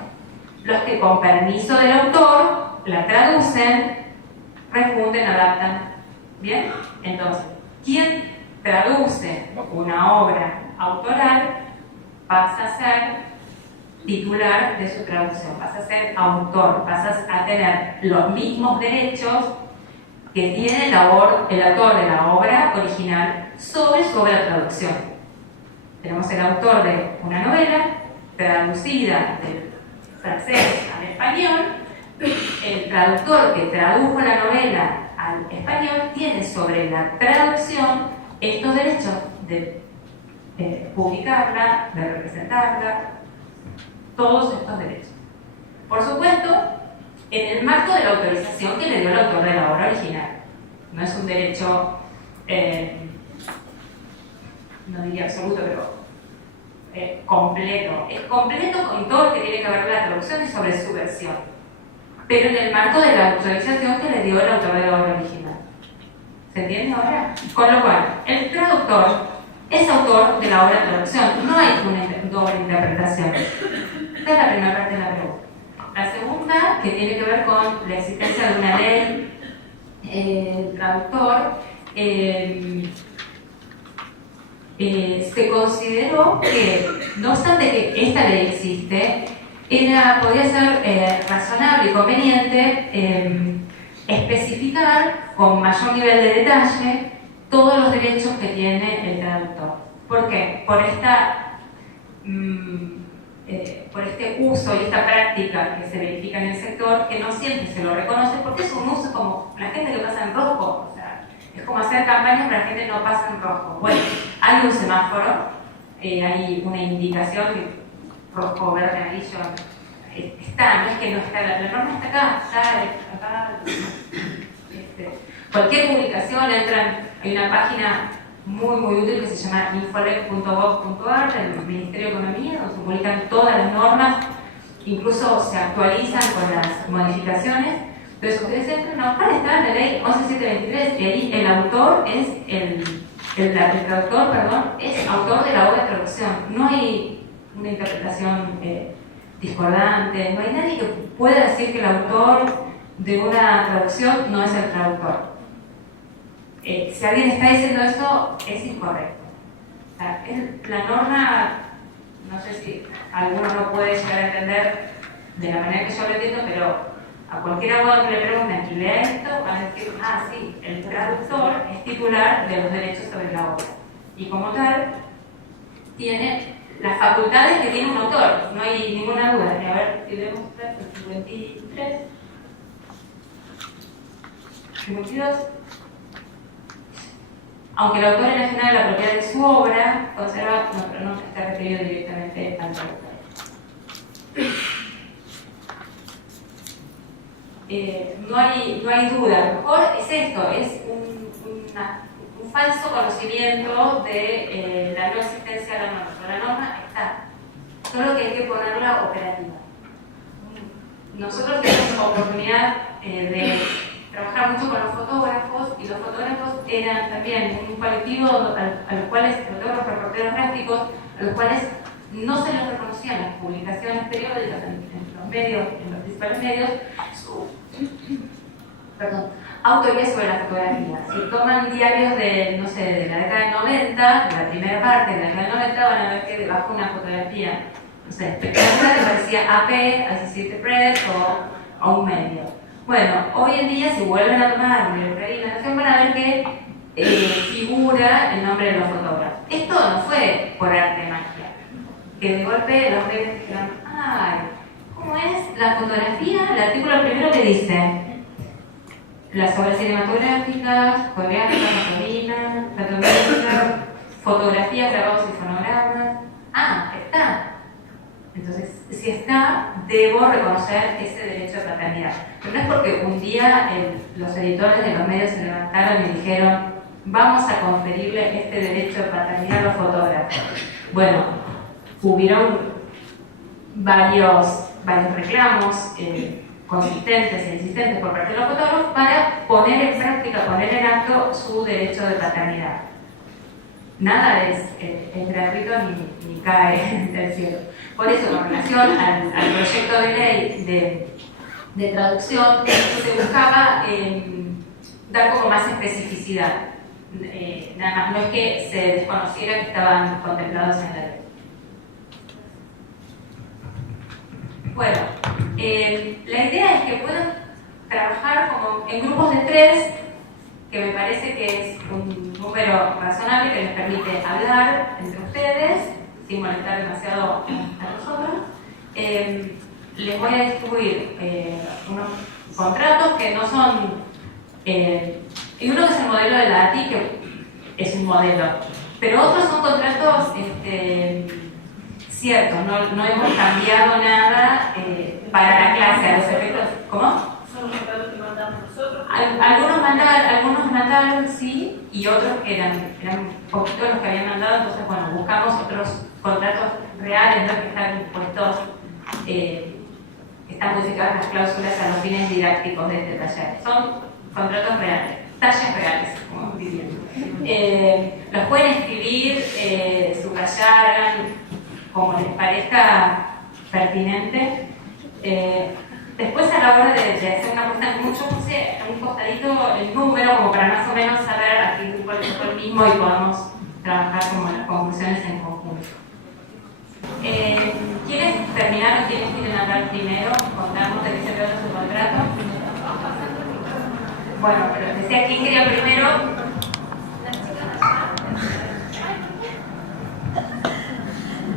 Los que con permiso del autor la traducen, refunden, adaptan. ¿Bien? Entonces, ¿quién traduce una obra autoral pasa a ser titular de su traducción, vas a ser autor, vas a tener los mismos derechos que tiene el autor de la obra original sobre su obra de traducción. Tenemos el autor de una novela traducida del francés al español. El traductor que tradujo la novela al español tiene sobre la traducción estos derechos de publicarla, de representarla, todos estos derechos. Por supuesto, en el marco de la autorización que le dio el autor de la obra original. No es un derecho, no diría absoluto, pero completo. Es completo con todo lo que tiene que ver con la traducción y sobre su versión, pero en el marco de la autorización que le dio el autor de la obra original. ¿Se entiende ahora? Con lo cual, el traductor es autor de la obra de traducción, no hay una doble interpretación. Esta es la primera parte de la pregunta. La segunda, que tiene que ver con la existencia de una ley, el traductor se consideró que, no obstante que esta ley existe, podía ser razonable y conveniente especificar con mayor nivel de detalle todos los derechos que tiene el traductor. ¿Por qué? Por este uso y esta práctica que se verifica en el sector, que no siempre se lo reconoce, porque es un uso como la gente que pasa en rojo, o sea, es como hacer campañas para la gente que no pasa en rojo. Bueno, hay un semáforo, hay una indicación que rojo, verde, amarillo, está, no es que no está, la norma está acá. Cualquier publicación hay una página muy útil que se llama infolec.gov.ar del Ministerio de Economía, donde se publican todas las normas, incluso se actualizan con las modificaciones. Pero si ustedes entran a buscar, está en la ley 11723 y ahí el autor es el traductor, perdón, es autor de la obra de traducción. No hay una interpretación discordante, no hay nadie que pueda decir que el autor de una traducción no es el traductor. Si alguien está diciendo eso, es incorrecto. O sea, la norma, no sé si alguno no puede llegar a entender de la manera que yo lo entiendo, pero a cualquier abogado que le pregunten y lea esto, van a decir, sí, el traductor es titular de los derechos sobre la obra. Y como tal, tiene las facultades que tiene un autor, no hay ninguna duda. A ver, si vemos el 53, 52. Aunque el autor enajenado de la propiedad de su obra, conserva, pero no está referido directamente al traductor. No hay duda, a lo mejor es esto, es un falso conocimiento de la no existencia de la norma. Pero la norma está, solo que hay que ponerla operativa. Nosotros tenemos oportunidad de trabajar mucho con los fotógrafos, y los fotógrafos eran también un colectivo a los cuales, fotógrafos reporteros gráficos, a los cuales no se les reconocían las publicaciones periódicas en los medios, en los principales medios, su autoría sobre la fotografía. Si toman diarios de, no sé, de la década del 90, de la primera parte de la década del 90, van a ver que debajo una fotografía, no sé, espectacular, que parecía AP, Associated Press o un medio. Bueno, hoy en día, si vuelven a tomar una librería van a ver que figura el nombre de los fotógrafos. Esto no fue por arte de magia, que de golpe los medios dijeron, ¿cómo es la fotografía? El artículo primero que dice las obras cinematográficas, coreógrafas, fotográficas, fotografías, grabados y fonogramas. Está. Entonces, si está, debo reconocer ese derecho de paternidad. Pero no es porque un día los editores de los medios se levantaron y dijeron, vamos a conferirle este derecho de paternidad a los fotógrafos. Bueno, hubieron varios reclamos consistentes e insistentes por parte de los fotógrafos para poner en práctica, poner en acto su derecho de paternidad. Nada es gratuito ni cae del cielo. Por eso, con relación al proyecto de ley de traducción, se buscaba dar como más especificidad. Nada más, no es que se desconociera que estaban contemplados en la ley. Bueno, la idea es que puedan trabajar como en grupos de 3, que me parece que es un número razonable que les permite hablar entre ustedes sin molestar demasiado a nosotros. Les voy a distribuir unos contratos que no son... y uno que es el modelo de la ATI, que es un modelo, pero otros son contratos ciertos, no hemos cambiado nada para la clase, a los efectos. ¿Cómo? Son los contratos que mandamos nosotros. Algunos mandaron, sí, y otros eran poquitos los que habían mandado, entonces bueno, buscamos otros contratos reales, no que están puestos, están modificadas las cláusulas a los fines didácticos de este taller. Son contratos reales, talleres reales, como dirían. Los pueden escribir, subrayar, como les parezca pertinente. Después, a la hora de hacer una puesta en mucho, puse un costadito el número, como para más o menos saber a qué grupo le tocó el mismo y podamos trabajar como las conclusiones en conjunto. ¿Quiénes terminaron? ¿Quiénes quieren hablar primero? Contamos de qué se trata su contrato. Bueno, pero decía, ¿quién quería primero?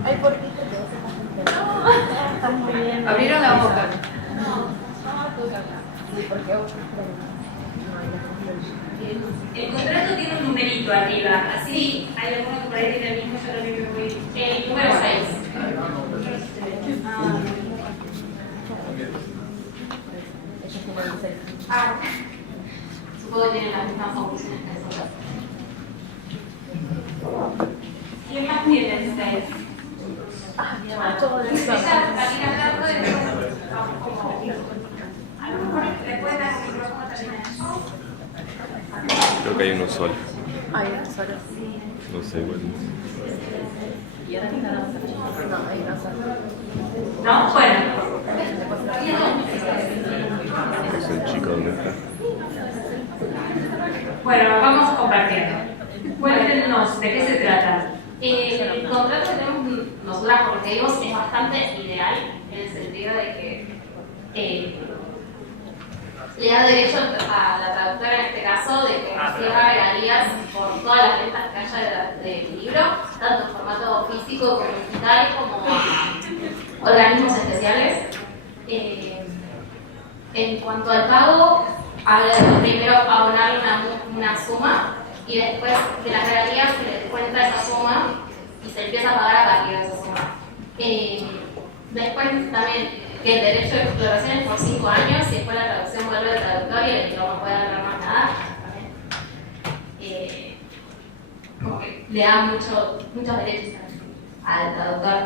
Ay, ¿por qué? Abrieron la boca. El contrato tiene un numerito arriba, así hay algunos que por ahí tienen el mismo, yo también me voy. El número 6. Supongo que tienen las mismas conclusiones que nosotros. ¿Quién más tiene el 6? Ella también hablando de como a lo mejor después de dar el micrófono también a eso. Creo que hay uno solo. Hay uno solo. No sé, bueno. ¿Y ahora está? No, hay uno solo. ¿No? Bueno. Ese chico, ¿dónde está? Bueno, vamos compartiendo. Cuéntenos de qué se trata. El contrato que tenemos nosotras, porque digo, es bastante ideal en el sentido de que le da derecho a la traductora en este caso de que reciba regalías por todas las ventas que haya del libro, tanto en formato físico como digital, como organismos especiales. En cuanto al pago, habla de primero abonar una suma y después de las regalías se le descuenta esa suma y se empieza a pagar a partir de esa suma. Después también que el derecho de exploración es por 5 años y después la traducción vuelve al traductor y el editor no puede agarrar más nada. Como que le da muchos derechos al traductor.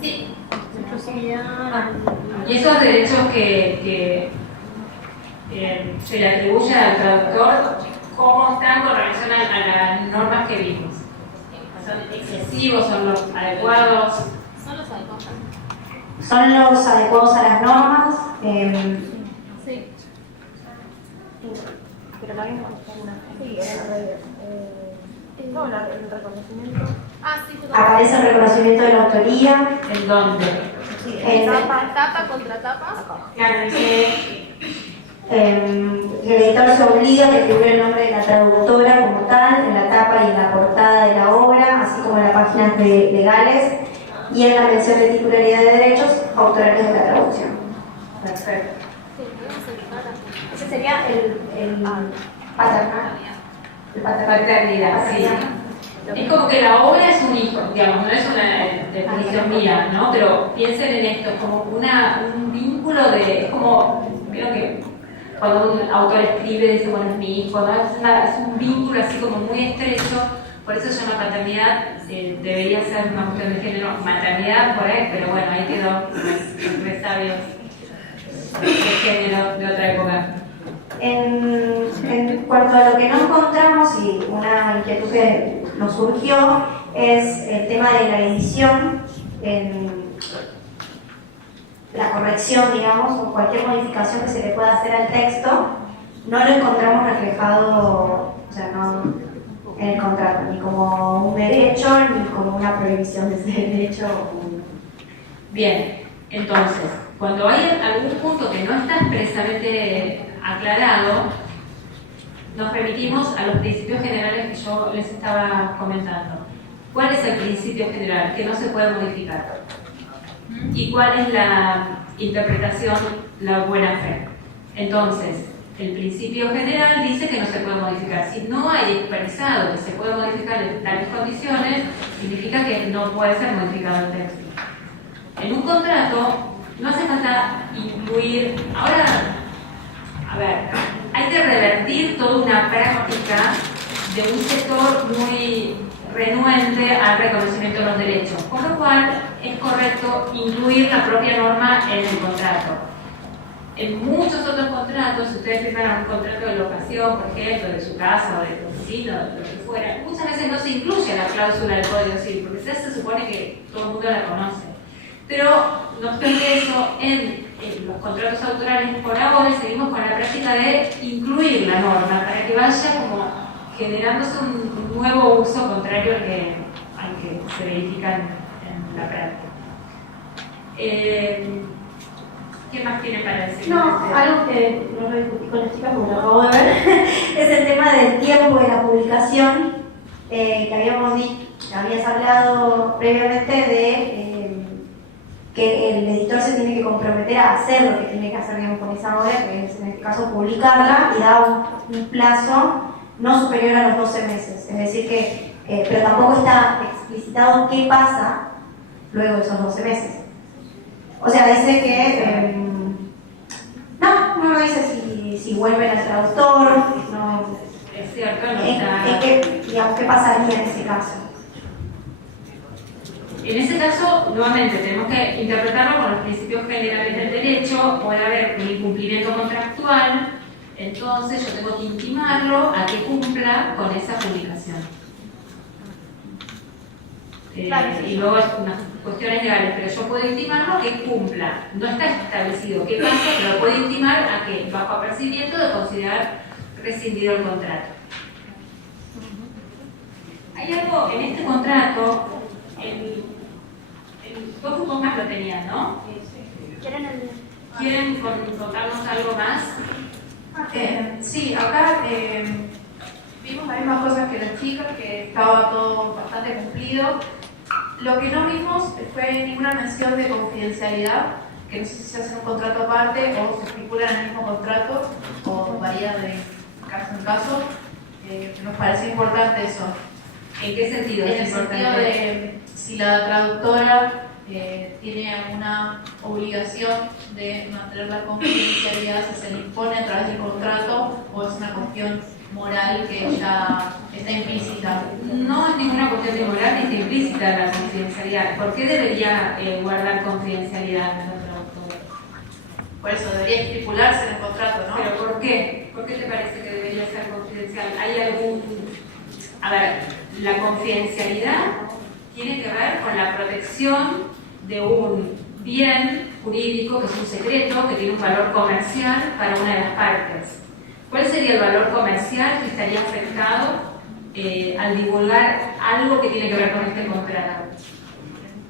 Sí. Y esos derechos que se le atribuyen al traductor, ¿cómo están con relación a las normas que vimos? ¿Son excesivos? ¿Son los adecuados? Son los adecuados. Son los adecuados a las normas. Sí. Pero la misma sí, no, el reconocimiento. Ah, sí, Aparece el reconocimiento de la autoría. ¿En dónde? tapa contra tapa. Claro, dice... El editor se obliga a que figure el nombre de la traductora como tal, en la tapa y en la portada de la obra, así como en las páginas legales y en la mención de titularidad de derechos autorales de la traducción. Perfecto. Ese sería el paternal. El Paternidad, sí. Es como que la obra es un hijo, digamos, no es una definición mía, ¿no? Pero piensen en esto, como un vínculo de... Es como, creo que cuando un autor escribe, dice, bueno, es mi hijo, ¿no? Es un vínculo así como muy estrecho, por eso se llama paternidad, debería ser una cuestión de género, maternidad por ahí, pero bueno, ahí quedó los resabios de género de otra época. En cuanto a lo que no encontramos, y una inquietud que nos surgió, es el tema de la edición, la corrección, digamos, o cualquier modificación que se le pueda hacer al texto, no lo encontramos reflejado, o sea, no, en el contrato, ni como un derecho, ni como una prohibición de ese derecho. Bien, entonces, cuando hay algún punto que no está expresamente aclarado, nos remitimos a los principios generales que yo les estaba comentando. ¿Cuál es el principio general? Que no se puede modificar. ¿Y cuál es la interpretación, la buena fe? Entonces, el principio general dice que no se puede modificar. Si no hay expresado que se puede modificar en tales condiciones, significa que no puede ser modificado el texto. En un contrato no hace falta incluir... Ahora, a ver, hay que revertir toda una práctica de un sector muy renuente al reconocimiento de los derechos, por lo cual es correcto incluir la propia norma en el contrato. En muchos otros contratos, si ustedes firman un contrato de locación, por ejemplo, de su casa o de tu oficina, de lo que fuera, muchas veces no se incluye la cláusula del Código Civil, porque se supone que todo el mundo la conoce. Pero, no obstante eso, en los contratos autorales por ahora seguimos con la práctica de incluir la norma para que vaya como generándose un nuevo uso contrario al que se verifica en la práctica. ¿Qué más tienen para decir? No, algo que no lo discutí con las chicas porque lo acabo de ver, es el tema del tiempo de la publicación, que habías hablado previamente de que el editor se tiene que comprometer a hacer lo que tiene que hacer, digamos, con esa obra, que es en este caso publicarla, y da un plazo no superior a los 12 meses. Es decir que, pero tampoco está explicitado qué pasa luego de esos 12 meses. O sea, dice que no dice si vuelven al traductor, no, es cierto, no está... digamos, ¿qué pasaría en ese caso? En ese caso, nuevamente, tenemos que interpretarlo con los principios generales del derecho. Puede haber un incumplimiento contractual, entonces yo tengo que intimarlo a que cumpla con esa publicación. Y luego es unas cuestiones legales, pero yo puedo intimarlo a que cumpla. No está establecido qué pasa, pero puedo intimar a que, bajo apercibimiento de considerar rescindido el contrato. Hay algo en este contrato, vos supongo más lo tenían, ¿no? ¿Quieren contarnos algo más? Sí, acá vimos las mismas cosas que las chicas, que estaba todo bastante cumplido. Lo que no vimos fue ninguna mención de confidencialidad, que no sé si se hace un contrato aparte o se estipula en el mismo contrato o varía de caso en caso. Nos parece importante eso. ¿En qué sentido? En el sentido de si la traductora tiene alguna obligación de mantener la confidencialidad, si se le impone a través del contrato o es una cuestión moral que ya está implícita. No es ninguna cuestión de moral ni está implícita la confidencialidad. ¿Por qué debería guardar confidencialidad la traductora? Por eso debería estipularse en el contrato, ¿no? ¿Pero por qué? ¿Por qué te parece que debería ser confidencial? ¿Hay algún...? A ver, la confidencialidad tiene que ver con la protección de un bien jurídico que es un secreto, que tiene un valor comercial para una de las partes. ¿Cuál sería el valor comercial que estaría afectado al divulgar algo que tiene que ver con este contrato?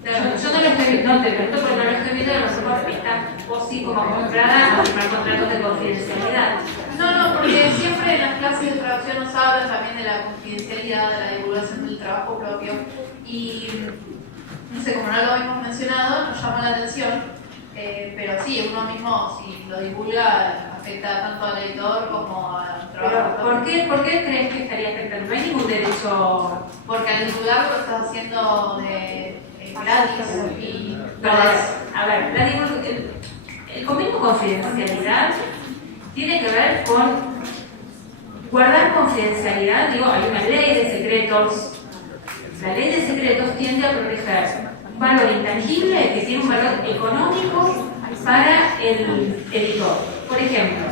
Yo no lo estoy, no te pregunto porque no lo estoy viendo, a lo mejor estás vos sí como comprada a firmar contratos de confidencialidad. No, porque siempre en las clases de traducción nos hablan también de la confidencialidad, de la divulgación del trabajo propio y no sé, como no lo habíamos mencionado, nos llama la atención, pero sí, uno mismo si lo divulga afecta tanto al editor como al trabajo propio. ¿Por qué crees que estaría afectando? No hay ningún derecho... Porque al divulgar lo estás haciendo de gratis y... A ver, el convenio de confidencialidad tiene que ver con guardar confidencialidad. Digo, hay una ley de secretos. La ley de secretos tiende a proteger un valor intangible que tiene un valor económico para el editor. Por ejemplo,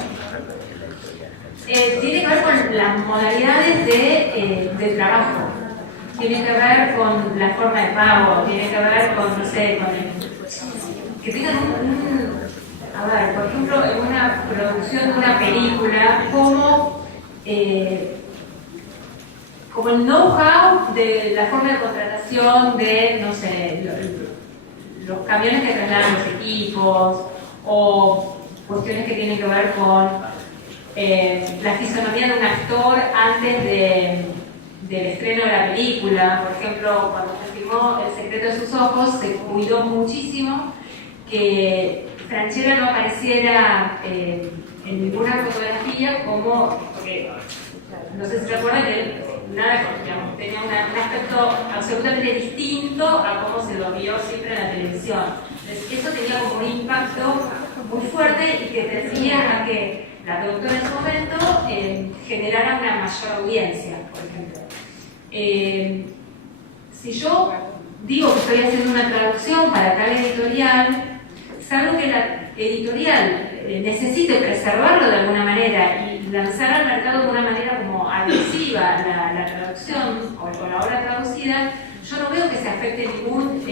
tiene que ver con las modalidades de trabajo, tiene que ver con la forma de pago, tiene que ver con, no sé, con que tengan a ver, por ejemplo, en una producción de una película, cómo como el know-how de la forma de contratación de, no sé, los camiones que trasladan los equipos, o cuestiones que tienen que ver con la fisonomía de un actor antes del estreno de la película. Por ejemplo, cuando se filmó El secreto de sus ojos, se cuidó muchísimo que Franchella no apareciera en ninguna fotografía porque no sé si recuerdan que él digamos, tenía un aspecto absolutamente distinto a cómo se lo vio siempre en la televisión. Entonces, eso tenía como un impacto muy fuerte y que tendría a que la productora en su momento generara una mayor audiencia, por ejemplo. Si yo digo que estoy haciendo una traducción para tal editorial, salvo que la editorial necesite preservarlo de alguna manera y lanzar al mercado de una manera como agresiva la traducción o la obra traducida, yo no veo que se afecte ningún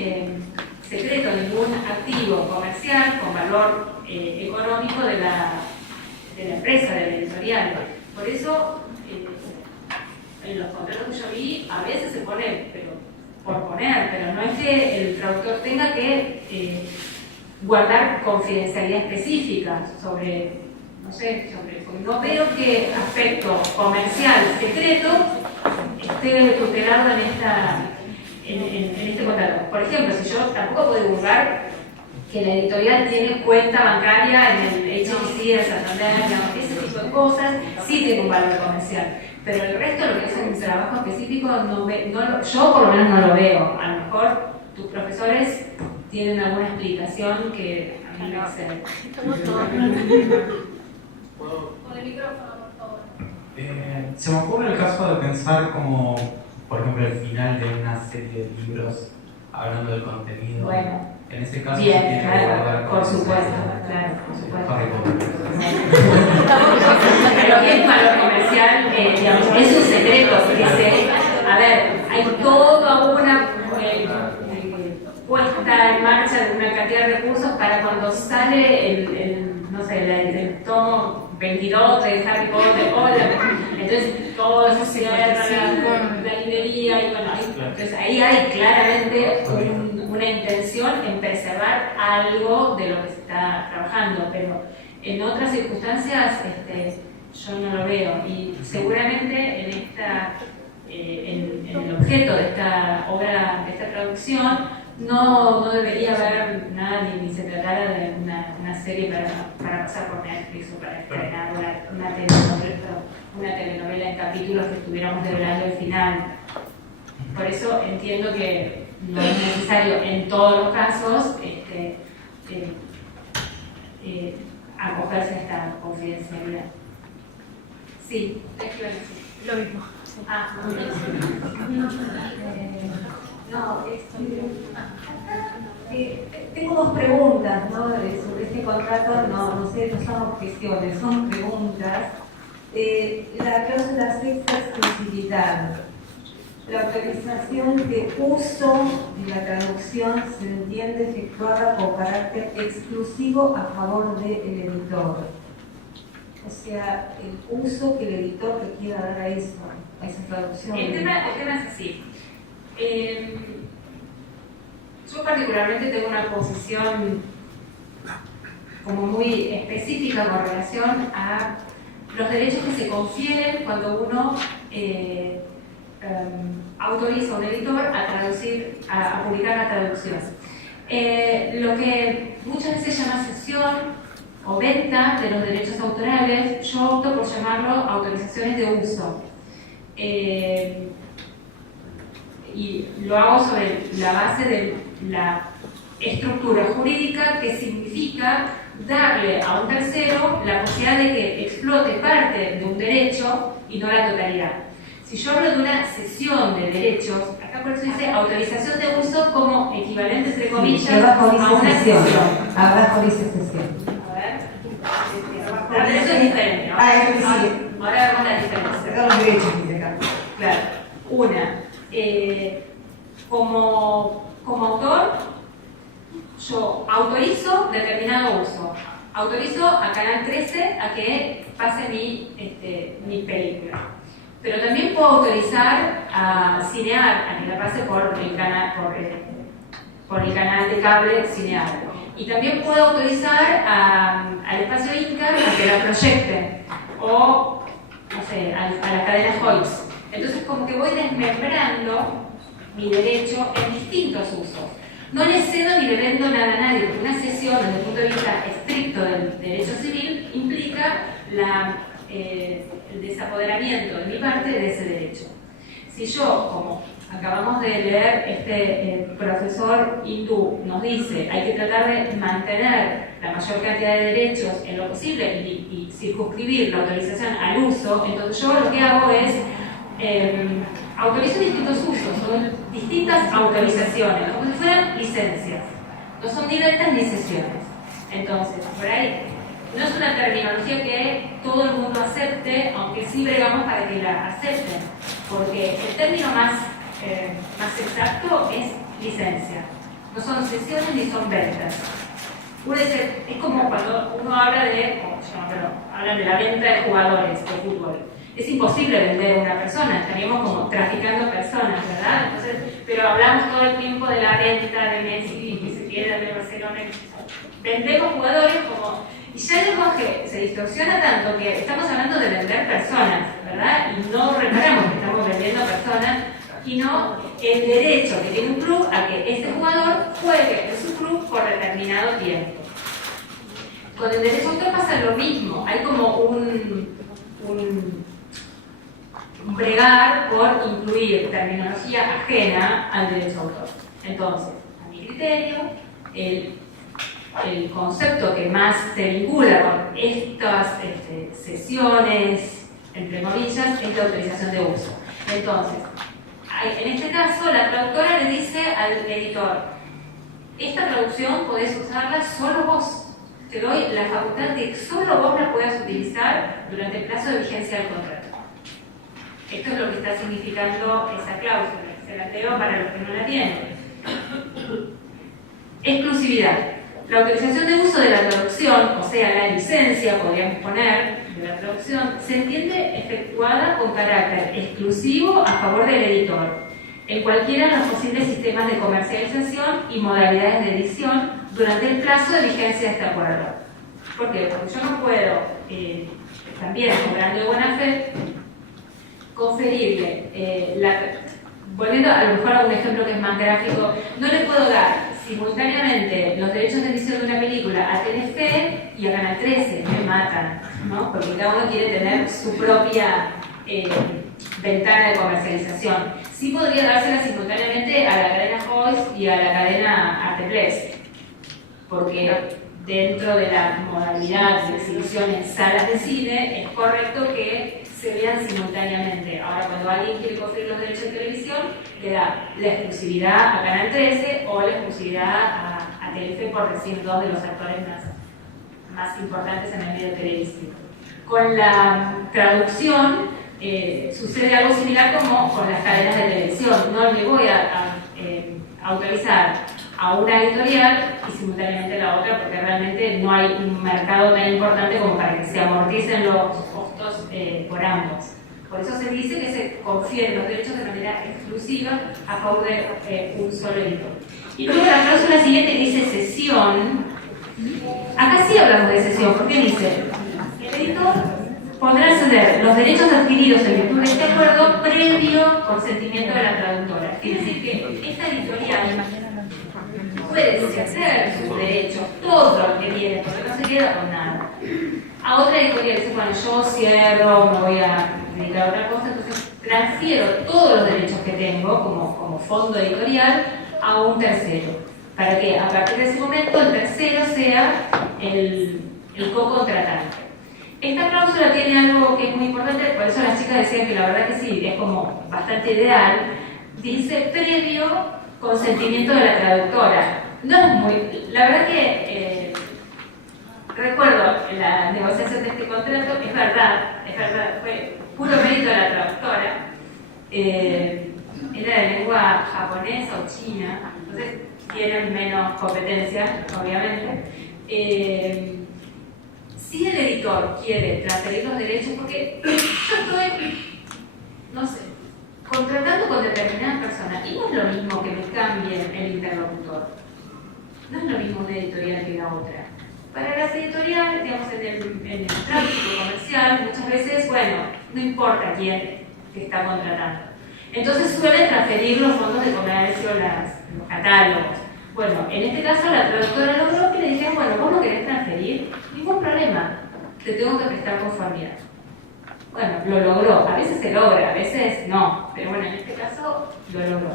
secreto, ningún activo comercial con valor económico de la empresa, de la editorial. Por eso, en los contratos que yo vi, a veces se pone, pero no es que el traductor tenga que guardar confidencialidad específica sobre, porque no veo que aspecto comercial secreto esté tutelado en este contrato. Por ejemplo, si yo tampoco puedo divulgar que la editorial tiene cuenta bancaria en el HSBC de Santander, ese tipo de cosas, sí tiene un valor comercial. Pero el resto, lo que es un trabajo específico, yo por lo menos no lo veo. A lo mejor tus profesores tienen alguna explicación que a mí me excede. Con el micrófono, por favor. Se me ocurre el caso de pensar como, por ejemplo, el final de una serie de libros hablando del contenido. Bueno, en ese caso bien, se tiene que claro, guardar por supuesto, claro, por supuesto. Harry Potter. Pero que es valor comercial, digamos, es un secreto. A ver, hay toda una puesta en marcha de una cantidad de recursos para cuando sale el tomo 22 de Harry Potter, entonces todo se cierra la librería y bueno, entonces ahí hay claramente una intención en preservar algo de lo que se está trabajando, pero en otras circunstancias yo no lo veo y seguramente en el objeto de esta obra, de esta traducción, no debería haber nada ni se tratara de una serie para pasar por Netflix o para estrenar una telenovela en capítulos que estuviéramos develando el final. Por eso entiendo que no es necesario en todos los casos acogerse a esta confidencialidad. Sí, ¿qué iba a decir? Lo mismo. Muy bien. Tengo dos preguntas, ¿no? Sobre este contrato, no son objeciones, son preguntas. La cláusula sexta, exclusividad. La autorización de uso de la traducción se entiende efectuada con carácter exclusivo a favor del editor. O sea, el uso que el editor le quiera dar a esa traducción. El tema es así. Yo particularmente tengo una posición como muy específica con relación a los derechos que se confieren cuando uno autoriza a un editor a traducir, a publicar la traducción. Lo que muchas veces se llama cesión o venta de los derechos autorales, yo opto por llamarlo autorizaciones de uso. Y lo hago sobre la base de la estructura jurídica que significa darle a un tercero la posibilidad de que explote parte de un derecho y no la totalidad. Si yo hablo de una cesión de derechos, acá por eso dice autorización de uso como equivalente, entre comillas, a una cesión. Abajo dice cesión. A ver. Pero eso es diferente, ¿no? Ahora vemos la diferencia. Los derechos, dice acá. Claro. Una, como autor, yo autorizo determinado uso. Autorizo a Canal 13 a que pase mi película. pero también puedo autorizar a Cinear a que la pase por el canal de cable Cinear. Y también puedo autorizar al espacio Inca a que la proyecte, o, no sé, a la cadena Hoyts. Entonces, como que voy desmembrando mi derecho en distintos usos. No le cedo ni le vendo nada a nadie, porque una cesión desde el punto de vista estricto del derecho civil implica el desapoderamiento de mi parte de ese derecho. Si yo, como acabamos de leer, este profesor hindú nos dice hay que tratar de mantener la mayor cantidad de derechos en lo posible y circunscribir la autorización al uso, entonces yo lo que hago es autorizo distintos usos, son distintas autorizaciones, como si fueran licencias, no son ni ventas ni cesiones. Entonces, por ahí, no es una terminología que todo el mundo acepte, aunque sí bregamos para que la acepten, porque el término más exacto es licencia, no son cesiones ni son ventas. Es como cuando uno habla hablan de la venta de jugadores de fútbol. Es imposible vender a una persona, estaríamos como traficando personas, ¿verdad? Entonces, pero hablamos todo el tiempo de la venta de Messi, que se queda de Barcelona. Vendemos jugadores como... Y ya el lenguaje se distorsiona tanto que estamos hablando de vender personas, ¿verdad? Y no reparamos que estamos vendiendo personas, sino el derecho que tiene un club a que ese jugador juegue en su club por determinado tiempo. Con el derecho a autor pasa lo mismo, hay como un bregar por incluir terminología ajena al derecho a autor. Entonces, a mi criterio, el concepto que más se vincula con estas sesiones, entre comillas, es la autorización de uso. Entonces, en este caso, la traductora le dice al editor, esta traducción podés usarla solo vos. Te doy la facultad de que solo vos la puedas utilizar durante el plazo de vigencia del contrato. Esto es lo que está significando esa cláusula. Se la leo para los que no la tienen. Exclusividad. La autorización de uso de la traducción, o sea, la licencia, podríamos poner, de la traducción, se entiende efectuada con carácter exclusivo a favor del editor, en cualquiera de los posibles sistemas de comercialización y modalidades de edición durante el plazo de vigencia de este acuerdo. ¿Por qué? Porque yo no puedo, también obrando de buena fe, conferirle, volviendo a lo mejor a un ejemplo que es más gráfico, no le puedo dar simultáneamente los derechos de edición de una película a Telefe y a Canal 13, me matan, ¿no? Porque cada uno quiere tener su propia ventana de comercialización. Sí podría dársela simultáneamente a la cadena Hoyts y a la cadena Arteplex, porque dentro de la modalidad de exhibición en salas de cine es correcto que se vean simultáneamente. Ahora, cuando alguien quiere conferir los derechos de televisión, le da la exclusividad a Canal 13 o la exclusividad a Telefe, por decir dos de los actores más importantes en el medio televisivo. Con la traducción sucede algo similar como con las cadenas de televisión. No le voy a autorizar a una editorial y simultáneamente a la otra, porque realmente no hay un mercado tan importante como para que se amorticen los costos por ambos. Por eso se dice que se confieren los derechos de manera exclusiva a favor de un solo editor. Y luego la cláusula siguiente dice cesión. Acá sí hablamos de cesión, porque dice el editor podrá ceder los derechos adquiridos en virtud de este acuerdo previo consentimiento de la traductora. Quiere decir que esta editorial puede ceder sus derechos, todo lo que tiene, porque no se queda con nada. A otra editorial dice, bueno, yo cierro, me voy a dedicar a otra cosa, entonces transfiero todos los derechos que tengo como fondo editorial a un tercero, para que a partir de ese momento el tercero sea el co-contratante. Esta cláusula tiene algo que es muy importante, por eso las chicas decían que la verdad que sí, es como bastante ideal. Dice previo consentimiento de la traductora. No es muy... La verdad que recuerdo la negociación de este contrato, es verdad, fue puro mérito de la traductora. Era de lengua japonesa o china, entonces tienen menos competencia, obviamente. Si el editor quiere transferir los derechos, porque yo estoy mismo una editorial que la otra. Para las editoriales, digamos, en el tráfico comercial, muchas veces, bueno, no importa quién te está contratando. Entonces suelen transferir los fondos de comercio, los catálogos. Bueno, en este caso la traductora logró que le dijeron, bueno, vos no querés transferir, ningún problema, te tengo que prestar conformidad. Bueno, lo logró, a veces se logra, a veces no, pero bueno, en este caso lo logró.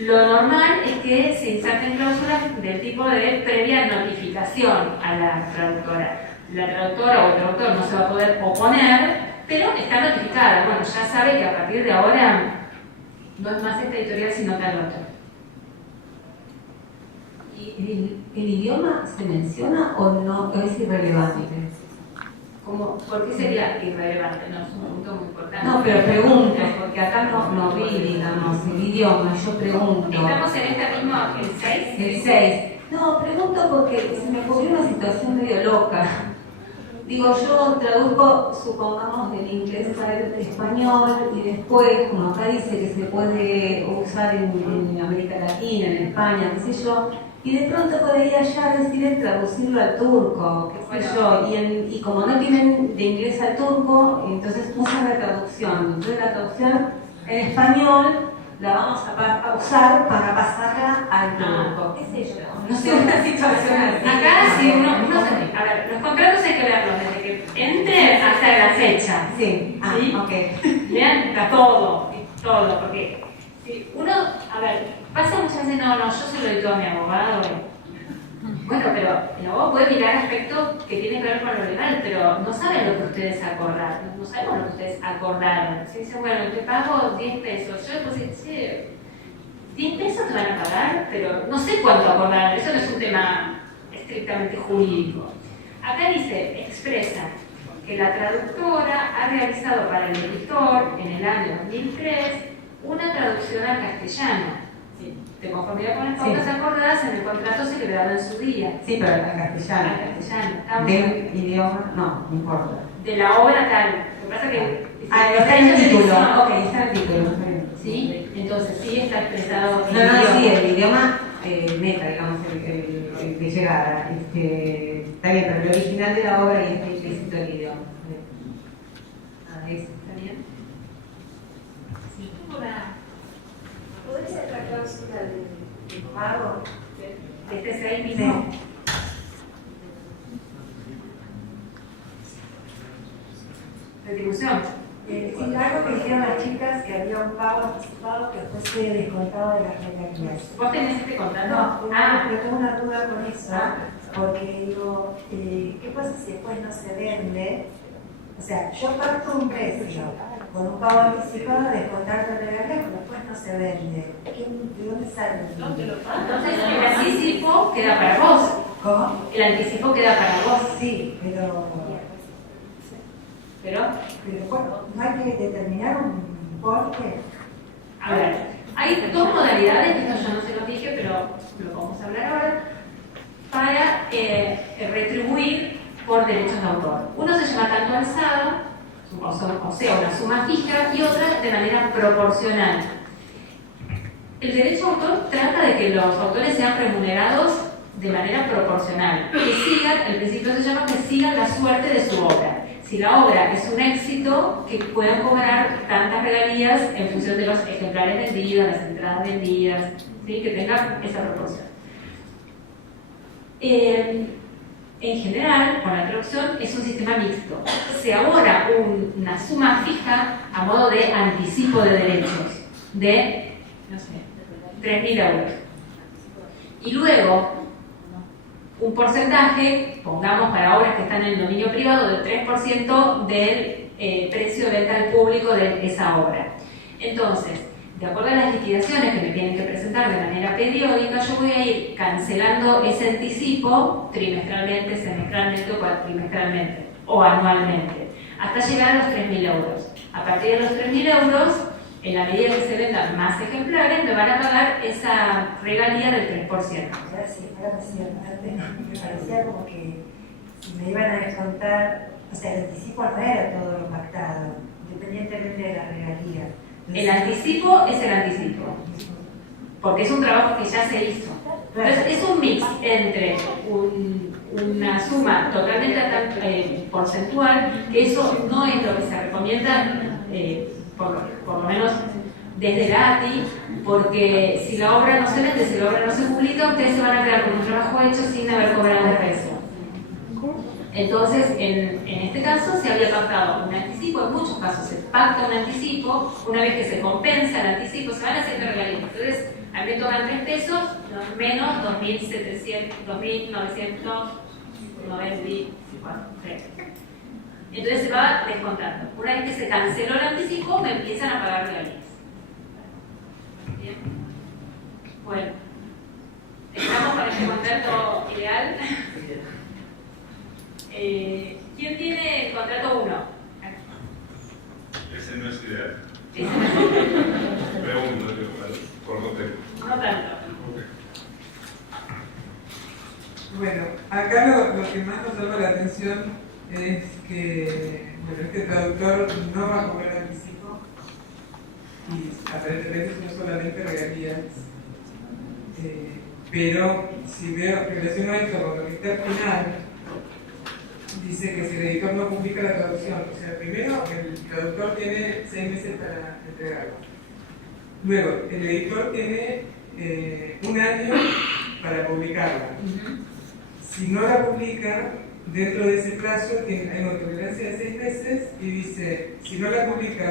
Lo normal es que se inserten cláusulas del tipo de previa notificación a la traductora. La traductora o el traductor no se va a poder oponer, pero está notificada. Bueno, ya sabe que a partir de ahora no es más esta editorial sino tal otra. ¿Y el idioma se menciona o no? ¿O es irrelevante? ¿Por qué sería irrelevante? No, es un punto muy importante. No, pero pregunto, porque acá no vi, digamos, el idioma, yo pregunto. ¿Estamos en esta misma, el 6? El 6. No, pregunto porque se me ocurrió una situación medio loca. Digo, yo traduzco, supongamos, del inglés al español y después, como acá dice que se puede usar en América Latina, en España, qué sé yo, y de pronto podría ya decidir traducirlo al turco, qué sé yo, y como no tienen de inglés al turco, entonces usan la traducción. Entonces la traducción en español la vamos a usar para pasarla al turco. ¿Qué sé yo? No sé, una situación así. Acá sí, a ver, los contratos hay que verlos desde que entre hasta la fecha. Sí, ¿sí? Ok. Lean todo, porque si uno, a ver, pasa muchas veces, no, yo se lo edito a mi abogado. Bueno, pero el abogado puede mirar aspectos que tienen que ver con lo legal, pero no saben lo que ustedes acordaron, no sabemos lo que ustedes acordaron. Si dicen, bueno, te pago 10 pesos, yo después digo, sí, 10 pesos te van a pagar, pero no sé cuánto acordaron, eso no es un tema estrictamente jurídico. Acá dice, expresa que la traductora ha realizado para el editor en el año 2003 una traducción al castellano, de conformidad con las pautas acordadas en el contrato celebrado en su día. Sí, pero al castellano. Al castellano. Del idioma, no importa. De la obra tal. Lo que pasa que... está en el título. Ok, está en el título. Sí, entonces sí está expresado en sí, el idioma meta, digamos, el de llegada. Está bien, pero el original de la obra y está implícito el idioma. Eso. ¿Está bien? Sí. ¿Podría ser la cláusula del pago? De este 6 mismo. Retribución. Sí, algo que dijeron las chicas que había un pago anticipado que después se descontaba de las regalías. ¿Vos tenés este contrato? No, pero tengo una duda con eso, porque digo, ¿qué pasa si después no se vende? O sea, yo pacto un precio con un pago anticipado de descontar de regalías, pero después no se vende. ¿De dónde sale? Entonces el anticipo queda para vos. ¿Cómo? El anticipo queda para vos. Sí, pero bueno, no hay que determinar un importe. A ver, hay dos modalidades, que esto yo no se los dije, pero lo vamos a hablar ahora, para retribuir por derechos de autor. Uno se llama tanto alzado, o sea, una suma fija, y otra de manera proporcional. El derecho de autor trata de que los autores sean remunerados de manera proporcional, que sigan, el principio se llama que sigan la suerte de su obra. Si la obra es un éxito, que puedan cobrar tantas regalías en función de los ejemplares vendidos, las entradas vendidas, ¿sí? Que tengan esa proporción. En general, con la traducción es un sistema mixto. Se abona una suma fija a modo de anticipo de derechos de, no sé, 3.000 euros. Y luego, un porcentaje, pongamos para obras que están en el dominio privado, del 3% del precio de venta al público de esa obra. Entonces, de acuerdo a las liquidaciones que me tienen que presentar de manera periódica, yo voy a ir cancelando ese anticipo trimestralmente, semestralmente o cuatrimestralmente o anualmente, hasta llegar a los 3.000 euros. A partir de los 3.000 euros, en la medida que se vendan más ejemplares, me van a pagar esa regalía del 3%. Ahora sí, me parecía como que si me iban a descontar, o sea, el anticipo no era todo lo pactado, independientemente de la regalía. El anticipo es el anticipo, porque es un trabajo que ya se hizo. Entonces es un mix entre una suma totalmente porcentual, que eso no es lo que se recomienda, por lo menos desde la ATI, porque si la obra no se vende, si la obra no se publica, ustedes se van a quedar con un trabajo hecho sin haber cobrado el resto. Entonces, en este caso se había pactado un anticipo, en muchos casos se pacta un anticipo, una vez que se compensa el anticipo, se van haciendo regalías. Entonces, a mí me tocan 3 pesos, menos 2.994. Entonces se va descontando. Una vez que se canceló el anticipo, me empiezan a pagar regalías. Bien. Bueno, estamos con este contrato ideal. ¿Quién tiene el contrato 1? Ese no es ideal. Ese no es ideal. Pregunto, por no tengo. No tanto. Bueno, acá lo que más nos llama la atención es que este traductor no va a cobrar anticipo y aparentemente son solamente regalías. Pero si veo, relaciono esto con lo que está al final, dice que si el editor no publica la traducción, o sea, primero el traductor tiene 6 meses para entregarlo. Luego, el editor tiene 1 año para publicarla. Si no la publica, dentro de ese plazo hay una tolerancia de 6 meses y dice, si no la publica a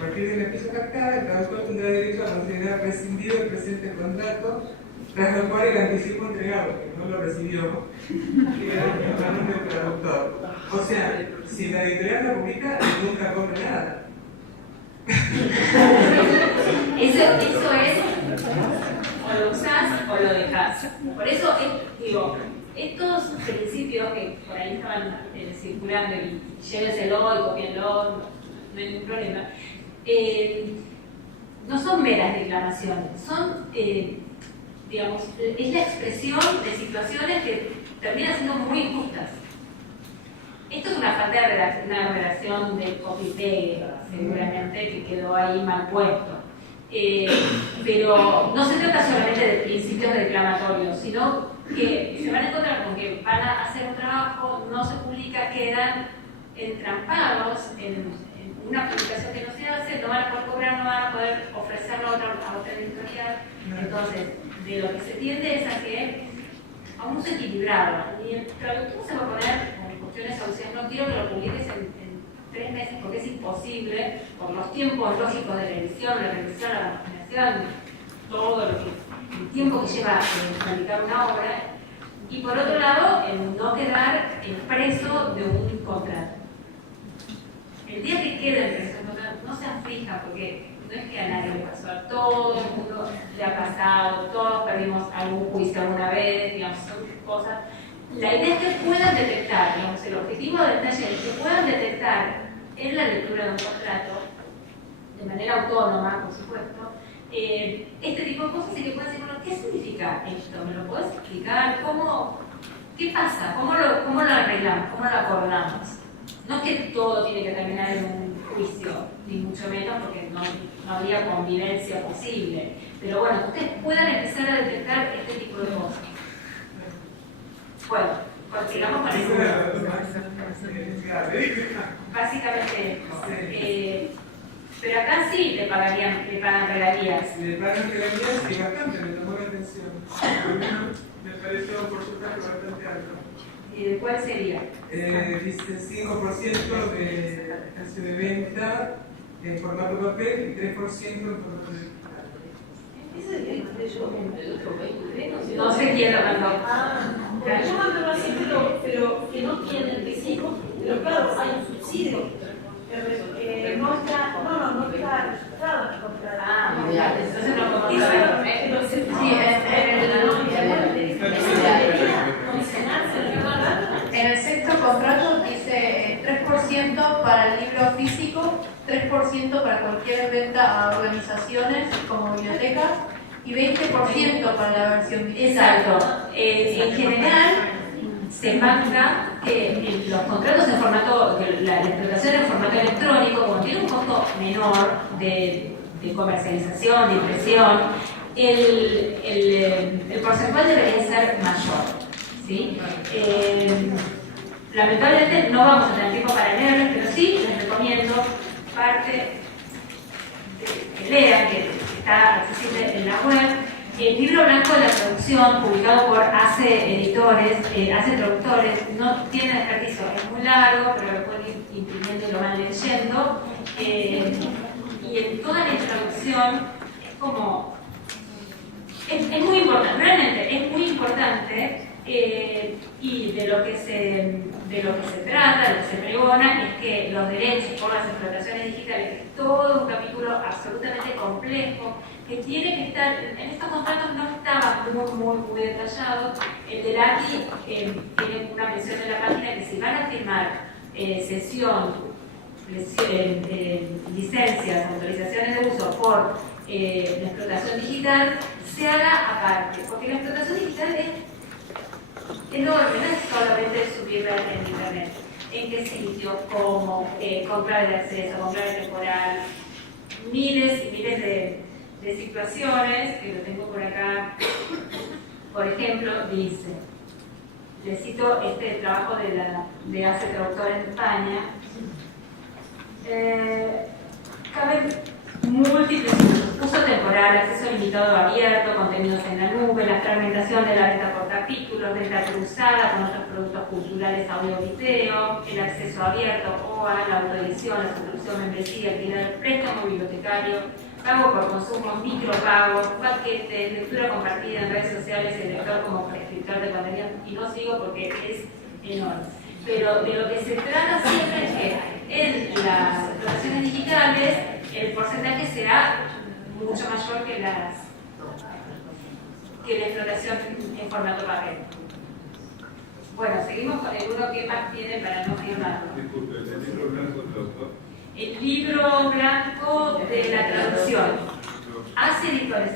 partir de la fecha pactada, el traductor tendrá derecho a considerar rescindido el presente contrato, tras lo cual el anticipo entregado, que no lo recibió, queda en manos del traductor. O sea, si la editorial la publica, nunca cobra nada. Eso es, o lo usás o lo dejás. Por eso, digo, estos principios que por ahí estaban circulando y llévenselo y copienlo, no hay ningún problema, no son meras declamaciones, son, digamos, es la expresión de situaciones que terminan siendo muy injustas. Esto es una falta de una redacción de copy-paste, seguramente, que quedó ahí mal puesto. Pero no se trata solamente de principios declamatorios, sino que se van a encontrar con que van a hacer un trabajo, no se publica, quedan entrampados en una publicación que no se hace, no van a poder cobrar, no van a poder ofrecerlo a otra editorial. Entonces, de lo que se tiende es a un uso equilibrado. Y el traductor se va a poner con cuestiones auxiliares, no quiero que lo publiques en 3 meses porque es imposible, por los tiempos lógicos de la edición, la revisión, la imaginación, todo el tiempo que lleva publicar una obra, y por otro lado, el no quedar preso de un contrato. El día que quede preso de un contrato, no se aflija, porque no es que a nadie le pasó, a todo el mundo le ha pasado, todos perdimos algún juicio alguna vez, digamos, son cosas. La idea es que puedan detectar, digamos, el objetivo del taller es que puedan detectar en la lectura de un contrato, de manera autónoma, por supuesto, este tipo de cosas y que puedan decir, bueno, ¿qué significa esto? ¿Me lo puedes explicar? ¿Qué pasa? ¿Cómo lo arreglamos? ¿Cómo lo acordamos? No es que todo tiene que terminar en un juicio, ni mucho menos, porque no habría convivencia posible. Pero bueno, ustedes puedan empezar a detectar este tipo de cosas. Bueno, continuamos con eso. Básicamente esto. Pero acá sí le pagan regalías. Le pagan regalías y bastante, me tomó la atención. Me pareció un porcentaje bastante alto. ¿Y de cuál sería? Dice 5% de precio de venta en formato papel y 3% en formato digital. Ese es el otro país. No sé quién lo mandó. Porque yo mando así, pero que no tiene anticipo, pero claro, hay un subsidio. No está registrado en el contrato. Ah, muy bien. Entonces no podemos En el sexto contrato dice 3% para el libro físico, 3% para cualquier venta a organizaciones como bibliotecas y 20% para la versión digital. Exacto. En general, se pacta que los contratos en formato, la explotación en formato electrónico, como tiene un costo menor de comercialización, de impresión, el porcentual debería ser mayor, ¿sí? Lamentablemente no vamos a tener tiempo para leerlos, pero sí les recomiendo parte que lean, que está accesible en la web, el libro blanco de la traducción, publicado por ACE Editores, ACE Traductores, no tiene desperdicio, es muy largo, pero lo pueden ir imprimiendo y lo van leyendo. Y en toda la introducción es como... Es muy importante, realmente es muy importante, y de lo que se trata, de lo que se pregona, es que los derechos por las explotaciones digitales es todo un capítulo absolutamente complejo, que tiene que estar, en estos contratos no estaba muy detallado. El del ATI tiene una mención en la página que si van a firmar licencias, autorizaciones de uso por la explotación digital, se haga aparte, porque la explotación digital es enorme, no es solamente subirla en internet, en qué sitio, cómo, con clave de acceso, con clave temporal, miles y miles de situaciones, que lo tengo por acá. Por ejemplo, dice, le cito este trabajo de ACE Traductores en España, caben múltiples uso temporal, acceso limitado abierto, contenidos en la nube, la fragmentación de la venta por capítulos, venta cruzada con otros productos culturales, audio y video, el acceso abierto, OA, la autoedición, la suscripción, membresía, alquiler, préstamo bibliotecario, pago por consumo, micropagos, paquetes, lectura compartida en redes sociales, el lector como prescriptor de contenido, y no sigo porque es enorme. Pero de lo que se trata siempre es que en las explotaciones digitales el porcentaje será mucho mayor que la explotación en formato papel. Bueno, seguimos con el uno que más tiene para no firmarlo. Disculpe, ¿el libro blanco del autor? El libro blanco de la traducción. ACE Editores,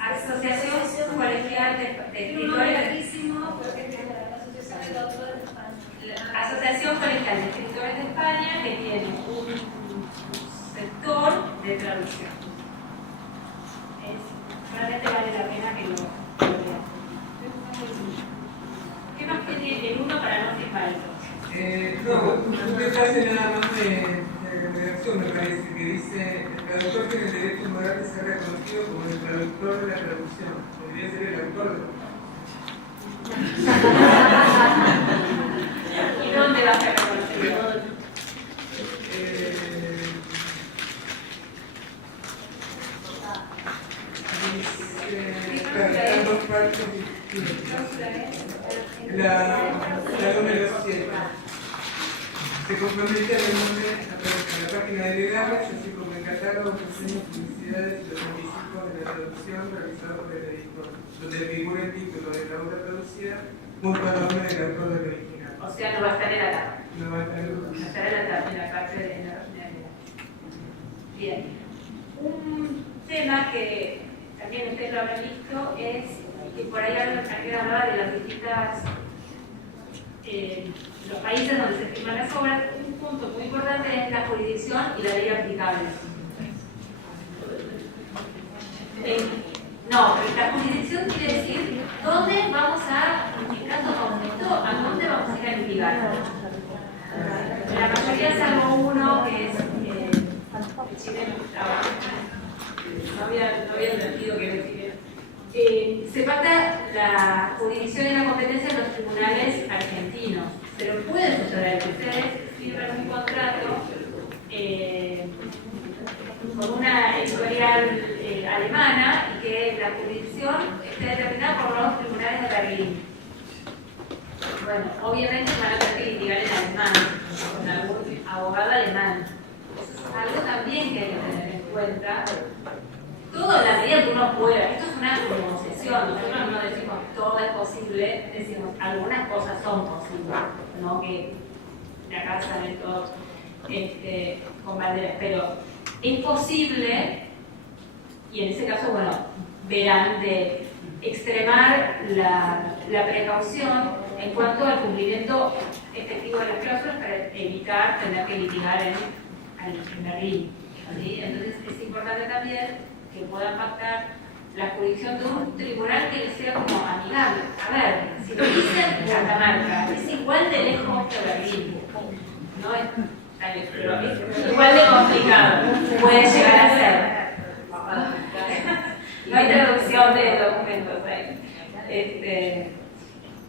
Asociación Colegial de Escritores. Asociación Colegial de Escritores de España, que tiene un sector de traducción. Realmente vale la pena que lo vean. ¿Qué más tiene el uno para no firmarlo? No, usted hace nada más de redacción, me parece, que dice: el traductor tiene el derecho moral de ser reconocido como el traductor de la traducción. Podría ser el autor de la ¿Y dónde va a ser reconocido? Están dos partes la número 7. Se compromete el nombre a la página de legales, así como el catálogo, diseños, publicidades y los anticipos de la traducción realizados por el editor, donde figura el título de la obra traducida junto al nombre del autor del original. O sea, no va a estar en la tapa. No va a estar en la parte de la originalidad. Bien. Un tema que también ustedes lo habrán visto es que por ahí alguien hablaba de las distintas los países donde se firman las obras. Un punto muy importante es la jurisdicción y la ley aplicable. No, pero la jurisdicción quiere decir dónde vamos a, en caso de conflicto, a dónde vamos a ir a litigar. La mayoría, salvo uno, que es el chileno, no había entendido que era el chileno. Se pacta la jurisdicción y la competencia en los tribunales argentinos, pero puede suceder que ustedes firmen un contrato con una editorial alemana y que la jurisdicción esté determinada por los tribunales de Berlín. Bueno, obviamente van a tener que litigar en alemán, con algún abogado alemán. Eso es algo también que hay que tener en cuenta. Todo en la medida que uno pueda. Esto es una negociación. Nosotros no decimos todo es posible, decimos algunas cosas son posibles, no que la casa sale todo con banderas, pero es posible, y en ese caso, bueno, verán de extremar la precaución en cuanto al cumplimiento efectivo de las cláusulas para evitar tener que litigar en Berlín. ¿Sí? Entonces es importante también que puedan pactar la jurisdicción de un tribunal que le sea como amigable. A ver, si lo dicen Catamarca, es igual de lejos que Berlín. No es tan lejos, pero es igual de complicado. Puede llegar a ser. No hay traducción de documentos ahí.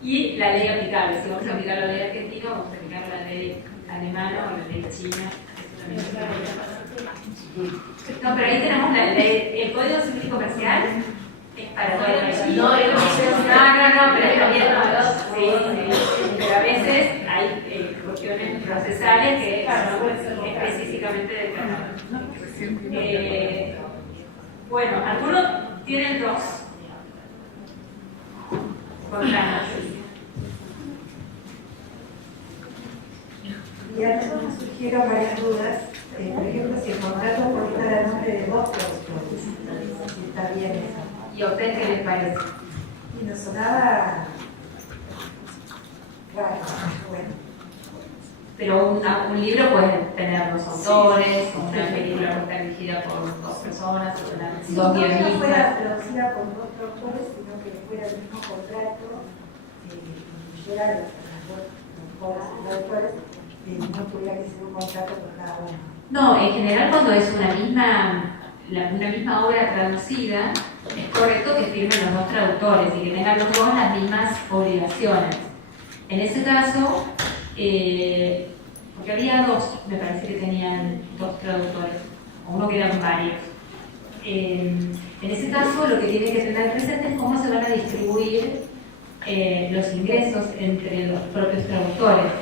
Y la ley aplicable. Si vamos a aplicar la ley argentina, vamos a aplicar la ley alemana o la ley china. No, pero ahí tenemos la ley, el Código Civil y Comercial es para todo el país. No, pero es también sí, pero a veces hay cuestiones procesales que son específicamente declaradas. Bueno, algunos tienen dos contratos. Y a nosotros nos surgieron varias dudas. Por ejemplo, si el contrato puede estar a nombre de dos productores, si está bien eso. ¿Y a usted qué les parece? Y nos sonaba raro, bueno. Pero un libro puede tener dos autores, una película puede estar dirigida por dos personas, o dos guionistas. No fuera producida por dos autores, sino que fuera el mismo contrato, incluyera los autores, no tuviera que ser un contrato por cada uno. No, en general cuando es una misma obra traducida, es correcto que firmen los dos traductores y que tengan los dos las mismas obligaciones. En ese caso, porque había dos, me parece que tenían dos traductores, o uno que eran varios. En ese caso, lo que tiene que tener presente es cómo se van a distribuir los ingresos entre los propios traductores.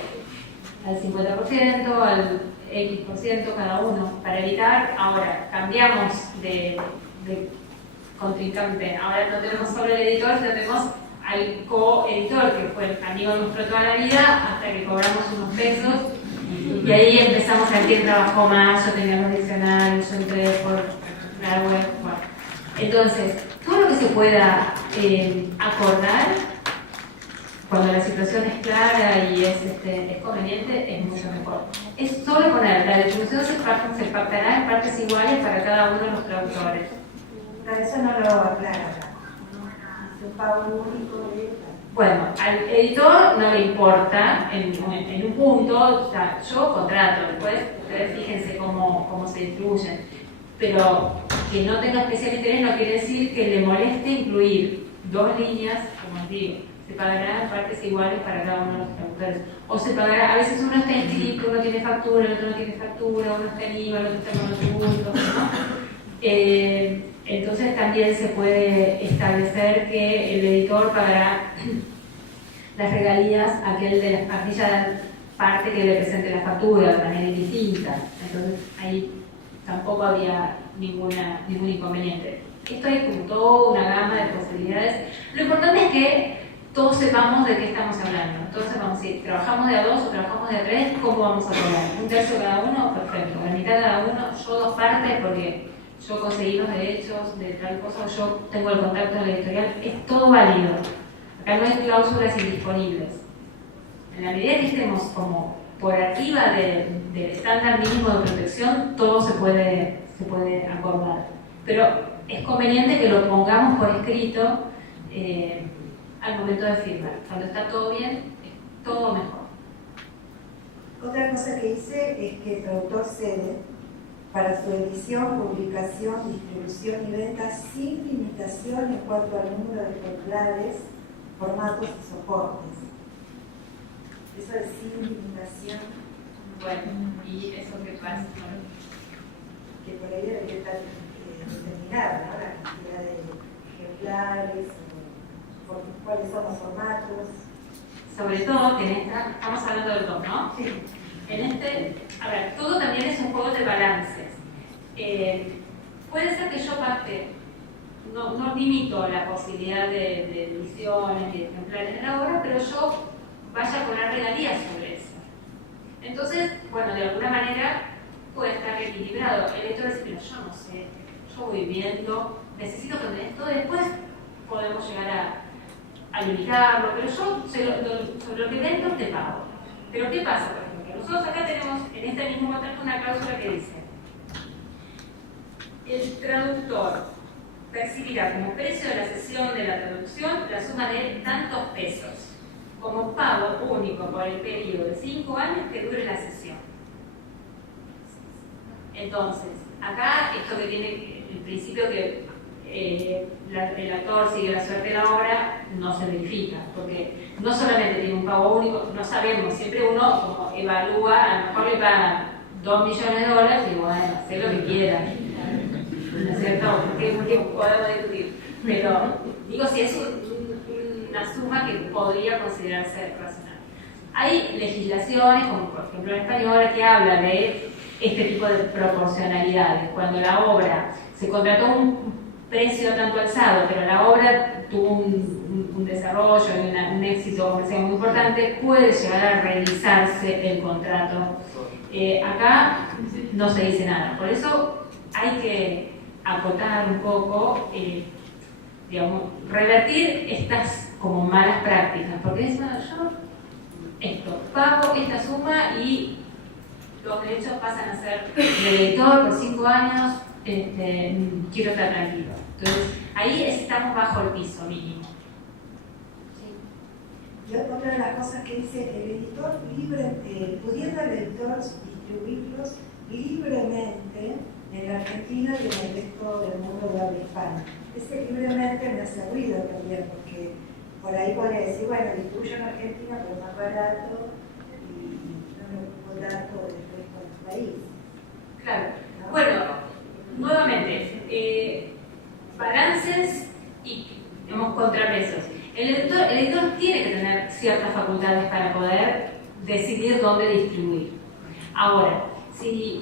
Al 50%, al X% cada uno, para evitar, ahora cambiamos de contrincante, ahora no tenemos solo el editor, sino tenemos al coeditor, que fue amigo nuestro toda la vida, hasta que cobramos unos pesos, y ahí empezamos a ver quién trabajó más, yo tenía los diccionarios, yo entré por la web, bueno. Entonces, todo lo que se pueda acordar, cuando la situación es clara y es conveniente, es mucho mejor. Es solo poner, la distribución se pactará en partes iguales para cada uno de los traductores. Pero eso no lo aclara. Es un pago único de... Bueno, al editor no le importa, en un punto, o sea, yo contrato, después ustedes fíjense cómo se distribuyen. Pero que no tenga especial interés no quiere decir que le moleste incluir dos líneas, como os digo. Se pagará en partes iguales para cada uno de los traductores. O se pagará, a veces uno está inscrito, uno tiene factura, el otro no tiene factura, uno está en IVA, el otro está con los tributos, ¿no? Entonces también se puede establecer que el editor pagará las regalías a aquella parte que le presente la factura de manera distinta. Entonces ahí tampoco había ningún inconveniente. Esto hay como toda una gama de posibilidades. Lo importante es que todos sepamos de qué estamos hablando. Entonces vamos a ir, trabajamos de a dos o trabajamos de a tres, ¿cómo vamos a cobrar? ¿Un tercio cada uno? Perfecto. La mitad cada uno, yo dos partes porque yo conseguí los derechos de tal cosa, yo tengo el contacto en la editorial, es todo válido. Acá no hay cláusulas indisponibles. En la medida que estemos como por arriba del estándar mínimo de protección, todo se puede acordar. Pero es conveniente que lo pongamos por escrito al momento de firmar. Cuando está todo bien, es todo mejor. Otra cosa que hice es que el traductor cede para su edición, publicación, distribución y venta sin limitación en cuanto al número de ejemplares, formatos y soportes. Eso es sin limitación. Bueno, ¿y eso qué pasa? Que por ahí debería estar determinada, ¿no? La cantidad de ejemplares, cuáles son los formatos. Sobre todo, que estamos hablando del dos, ¿no? Sí. A ver, todo también es un juego de balances. Puede ser que yo pacte, no limito la posibilidad de ediciones y ejemplares de la obra, pero yo vaya a cobrar regalías sobre eso. Entonces, bueno, de alguna manera puede estar equilibrado. El editor dice, pero yo no sé, yo voy viendo, necesito que esto después podemos llegar a limitarlo, pero yo sobre lo que vendo te pago. Pero ¿qué pasa, por ejemplo? Nosotros acá tenemos en este mismo contrato una cláusula que dice: el traductor percibirá como precio de la sesión de la traducción la suma de tantos pesos, como pago único por el periodo de 5 años que dure la sesión. Entonces, acá esto que tiene el principio que el actor sigue la suerte de la obra no se verifica, porque no solamente tiene un pago único, no sabemos, siempre uno como evalúa, a lo mejor le pagan $2 millones y bueno, sé lo que quiera, ¿no es cierto? Porque podemos discutir, pero digo si es una suma que podría considerarse racional. Hay legislaciones, como por ejemplo en española, que habla de este tipo de proporcionalidades. Cuando la obra se contrató un precio tanto alzado, pero la obra tuvo un desarrollo y un éxito comercial muy importante, puede llegar a revisarse el contrato. Acá no se dice nada, por eso hay que acotar un poco, digamos, revertir estas como malas prácticas, porque es, bueno, yo pago esta suma y los derechos pasan a ser del editor por 5 años, quiero estar tranquilo. Entonces, ahí estamos bajo el piso mínimo. Y otra de las cosas que dice el editor pudiendo el editor distribuirlos libremente en la Argentina y en el resto del mundo de habla hispana. Ese libremente me hace ruido también, porque por ahí puede decir, bueno, distribuyo en Argentina, pero más barato y no me ocupo tanto del resto del país. Claro. ¿No? Bueno, nuevamente, balances y contrapesos. El editor tiene que tener ciertas facultades para poder decidir dónde distribuir. Ahora, si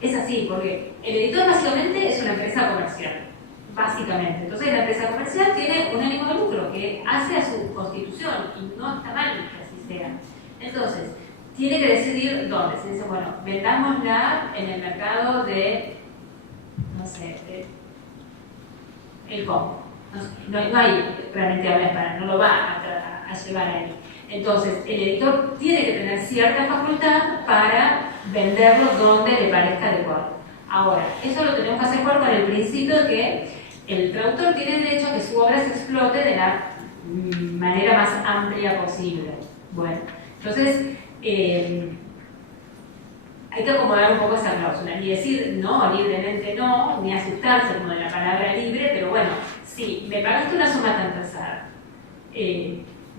es así, porque el editor básicamente es una empresa comercial, básicamente. Entonces la empresa comercial tiene un ánimo de lucro que hace a su constitución y no está mal que así sea. Entonces, tiene que decidir dónde. Se dice, bueno, vendámosla en el mercado de, no sé, el Congo. No hay realmente habla hispana, no lo va a llevar ahí. Entonces, el editor tiene que tener cierta facultad para venderlo donde le parezca adecuado. Ahora, eso lo tenemos que hacer con el principio de que el traductor tiene derecho a que su obra se explote de la manera más amplia posible. Bueno, entonces, hay que acomodar un poco esa cláusula, ni decir no, libremente no, ni asustarse como de la palabra libre, pero bueno, si me pagaste una suma tan tasada,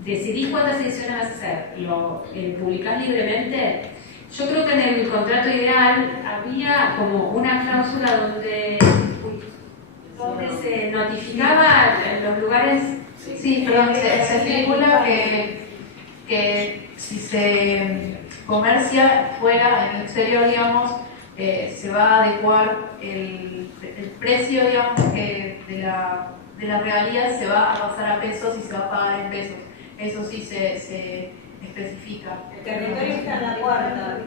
decidís cuántas ediciones vas a hacer, lo publicás libremente. Yo creo que en el contrato ideal había como una cláusula donde se notificaba en los lugares. Sí, perdón, se estipula que si se comercia fuera, en el exterior, digamos, se va a adecuar el precio, digamos, de la regalía se va a pasar a pesos y se va a pagar en pesos. Eso sí se especifica. El territorio está en la cuarta.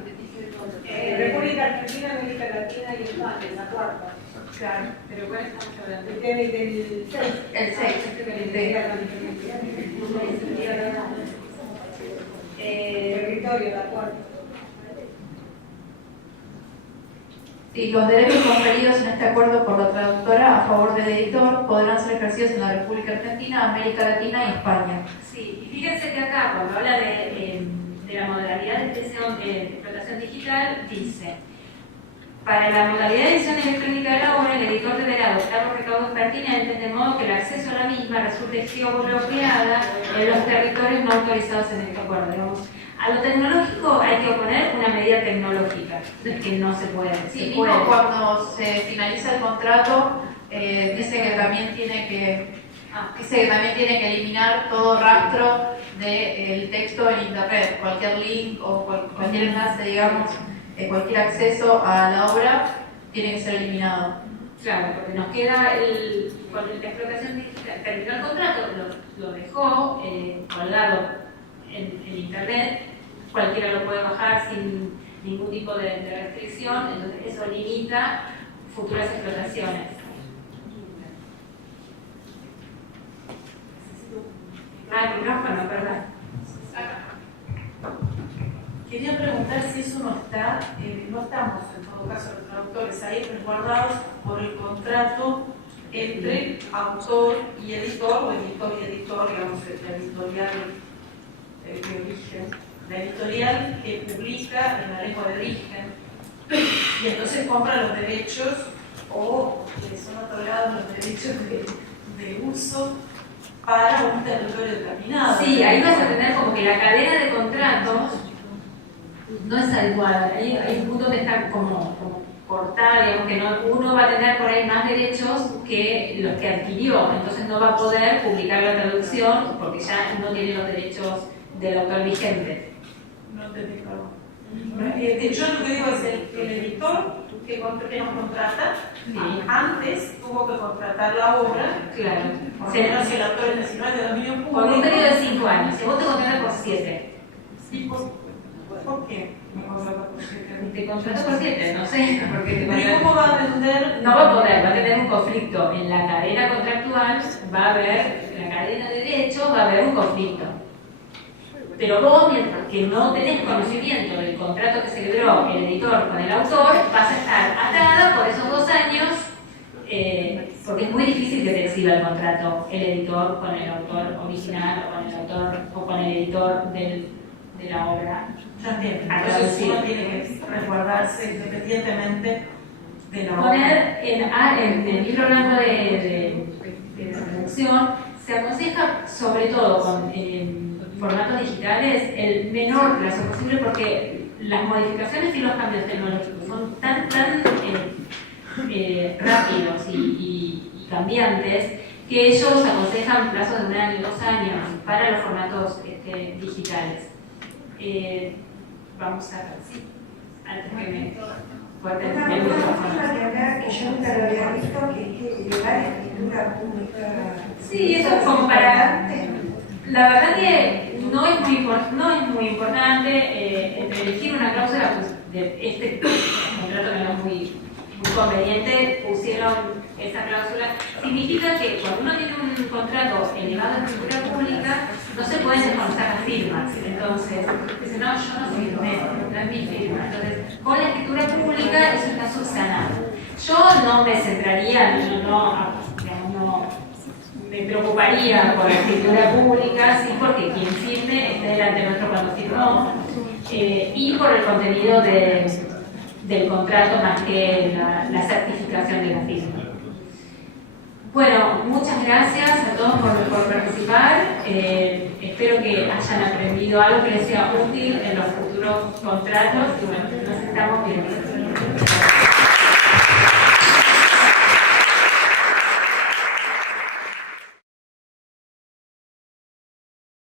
República Argentina, América Latina y España, en la cuarta. Claro. ¿Pero cuál estamos hablando? Del 6. El 6. Territorio, la cuarta. Y los derechos conferidos en este acuerdo por la traductora a favor del editor podrán ser ejercidos en la República Argentina, América Latina y España. Sí, y fíjense que acá, cuando habla de la modalidad de explotación digital, dice: para la modalidad de edición electrónica de la obra, el editor deberá adoptar los recaudos pertinentes, de modo que el acceso a la misma resulte geobloqueada en los territorios no autorizados en este acuerdo. Digamos, a lo tecnológico hay que oponer una medida tecnológica, es que no se puede. Sí, mismo cuando se finaliza el contrato, dice que también tiene que eliminar todo rastro del texto en internet, cualquier link o cualquier enlace, digamos, cualquier acceso a la obra tiene que ser eliminado. Claro, porque nos queda con la explotación digital, terminó el contrato, lo dejó colgado en internet, cualquiera lo puede bajar sin ningún tipo de restricción, entonces eso limita futuras explotaciones. El micrófono, perdón. Quería preguntar si eso no está, no estamos en todo caso los traductores ahí resguardados por el contrato entre autor y editor, o editor y editor, digamos, la editorial de origen, la editorial que publica en la lengua de origen, y entonces compra los derechos o le son otorgados los derechos de uso para un territorio determinado. Sí, ahí vas a tener como que la cadena de contratos no es adecuada. Hay un punto que está como cortada, digamos que uno va a tener por ahí más derechos que los que adquirió, entonces no va a poder publicar la traducción porque ya no tiene los derechos del autor vigente. No te digo. Yo lo que digo es el editor que nos contrata, antes tuvo que contratar la obra, claro. Por lo menos si el autor es nacional de dominio público. Por un periodo de 5 años, si vos te contratas por 7. ¿Y por qué me contratas por 7? Te contratas por 7, no sé. ¿Y cómo va a atender? No va a poder, va a tener un conflicto en la cadena contractual, va a haber, en la cadena de derechos va a haber un conflicto. Pero vos, mientras que no tenés conocimiento del contrato que celebró el editor con el autor, vas a estar atada por esos 2 años, porque es muy difícil que te exhiba el contrato el editor con el autor original o con el editor de la obra. Ya entiendo. Entonces uno tiene que resguardarse independientemente de la obra. Poner en el libro blanco de traducción se aconseja, sobre todo con formatos digitales, el menor plazo posible, porque las modificaciones y los cambios tecnológicos son tan rápidos y cambiantes que ellos aconsejan plazos de 1 año, 2 años para los formatos digitales. Vamos a ver, sí, antes que me corten el micrófono. Que yo nunca lo había visto, que llevar escritura pública. Sí, eso es como para... La verdad que no es muy importante entre elegir una cláusula de este contrato que no es muy conveniente, pusieron esa cláusula. Significa que cuando uno tiene un contrato elevado en escritura pública, no se pueden desconocer las firmas. Entonces, dice, no, yo no firmé, no es mi firma. Entonces, con la escritura pública eso está subsanado. Yo no me centraría, no me preocuparía por la escritura pública, sí, porque quien firme esté delante nuestro cuando firmó, y por el contenido del contrato más que la certificación de la firma. Bueno, muchas gracias a todos por participar. Espero que hayan aprendido algo que les sea útil en los futuros contratos y bueno, nos estamos viendo.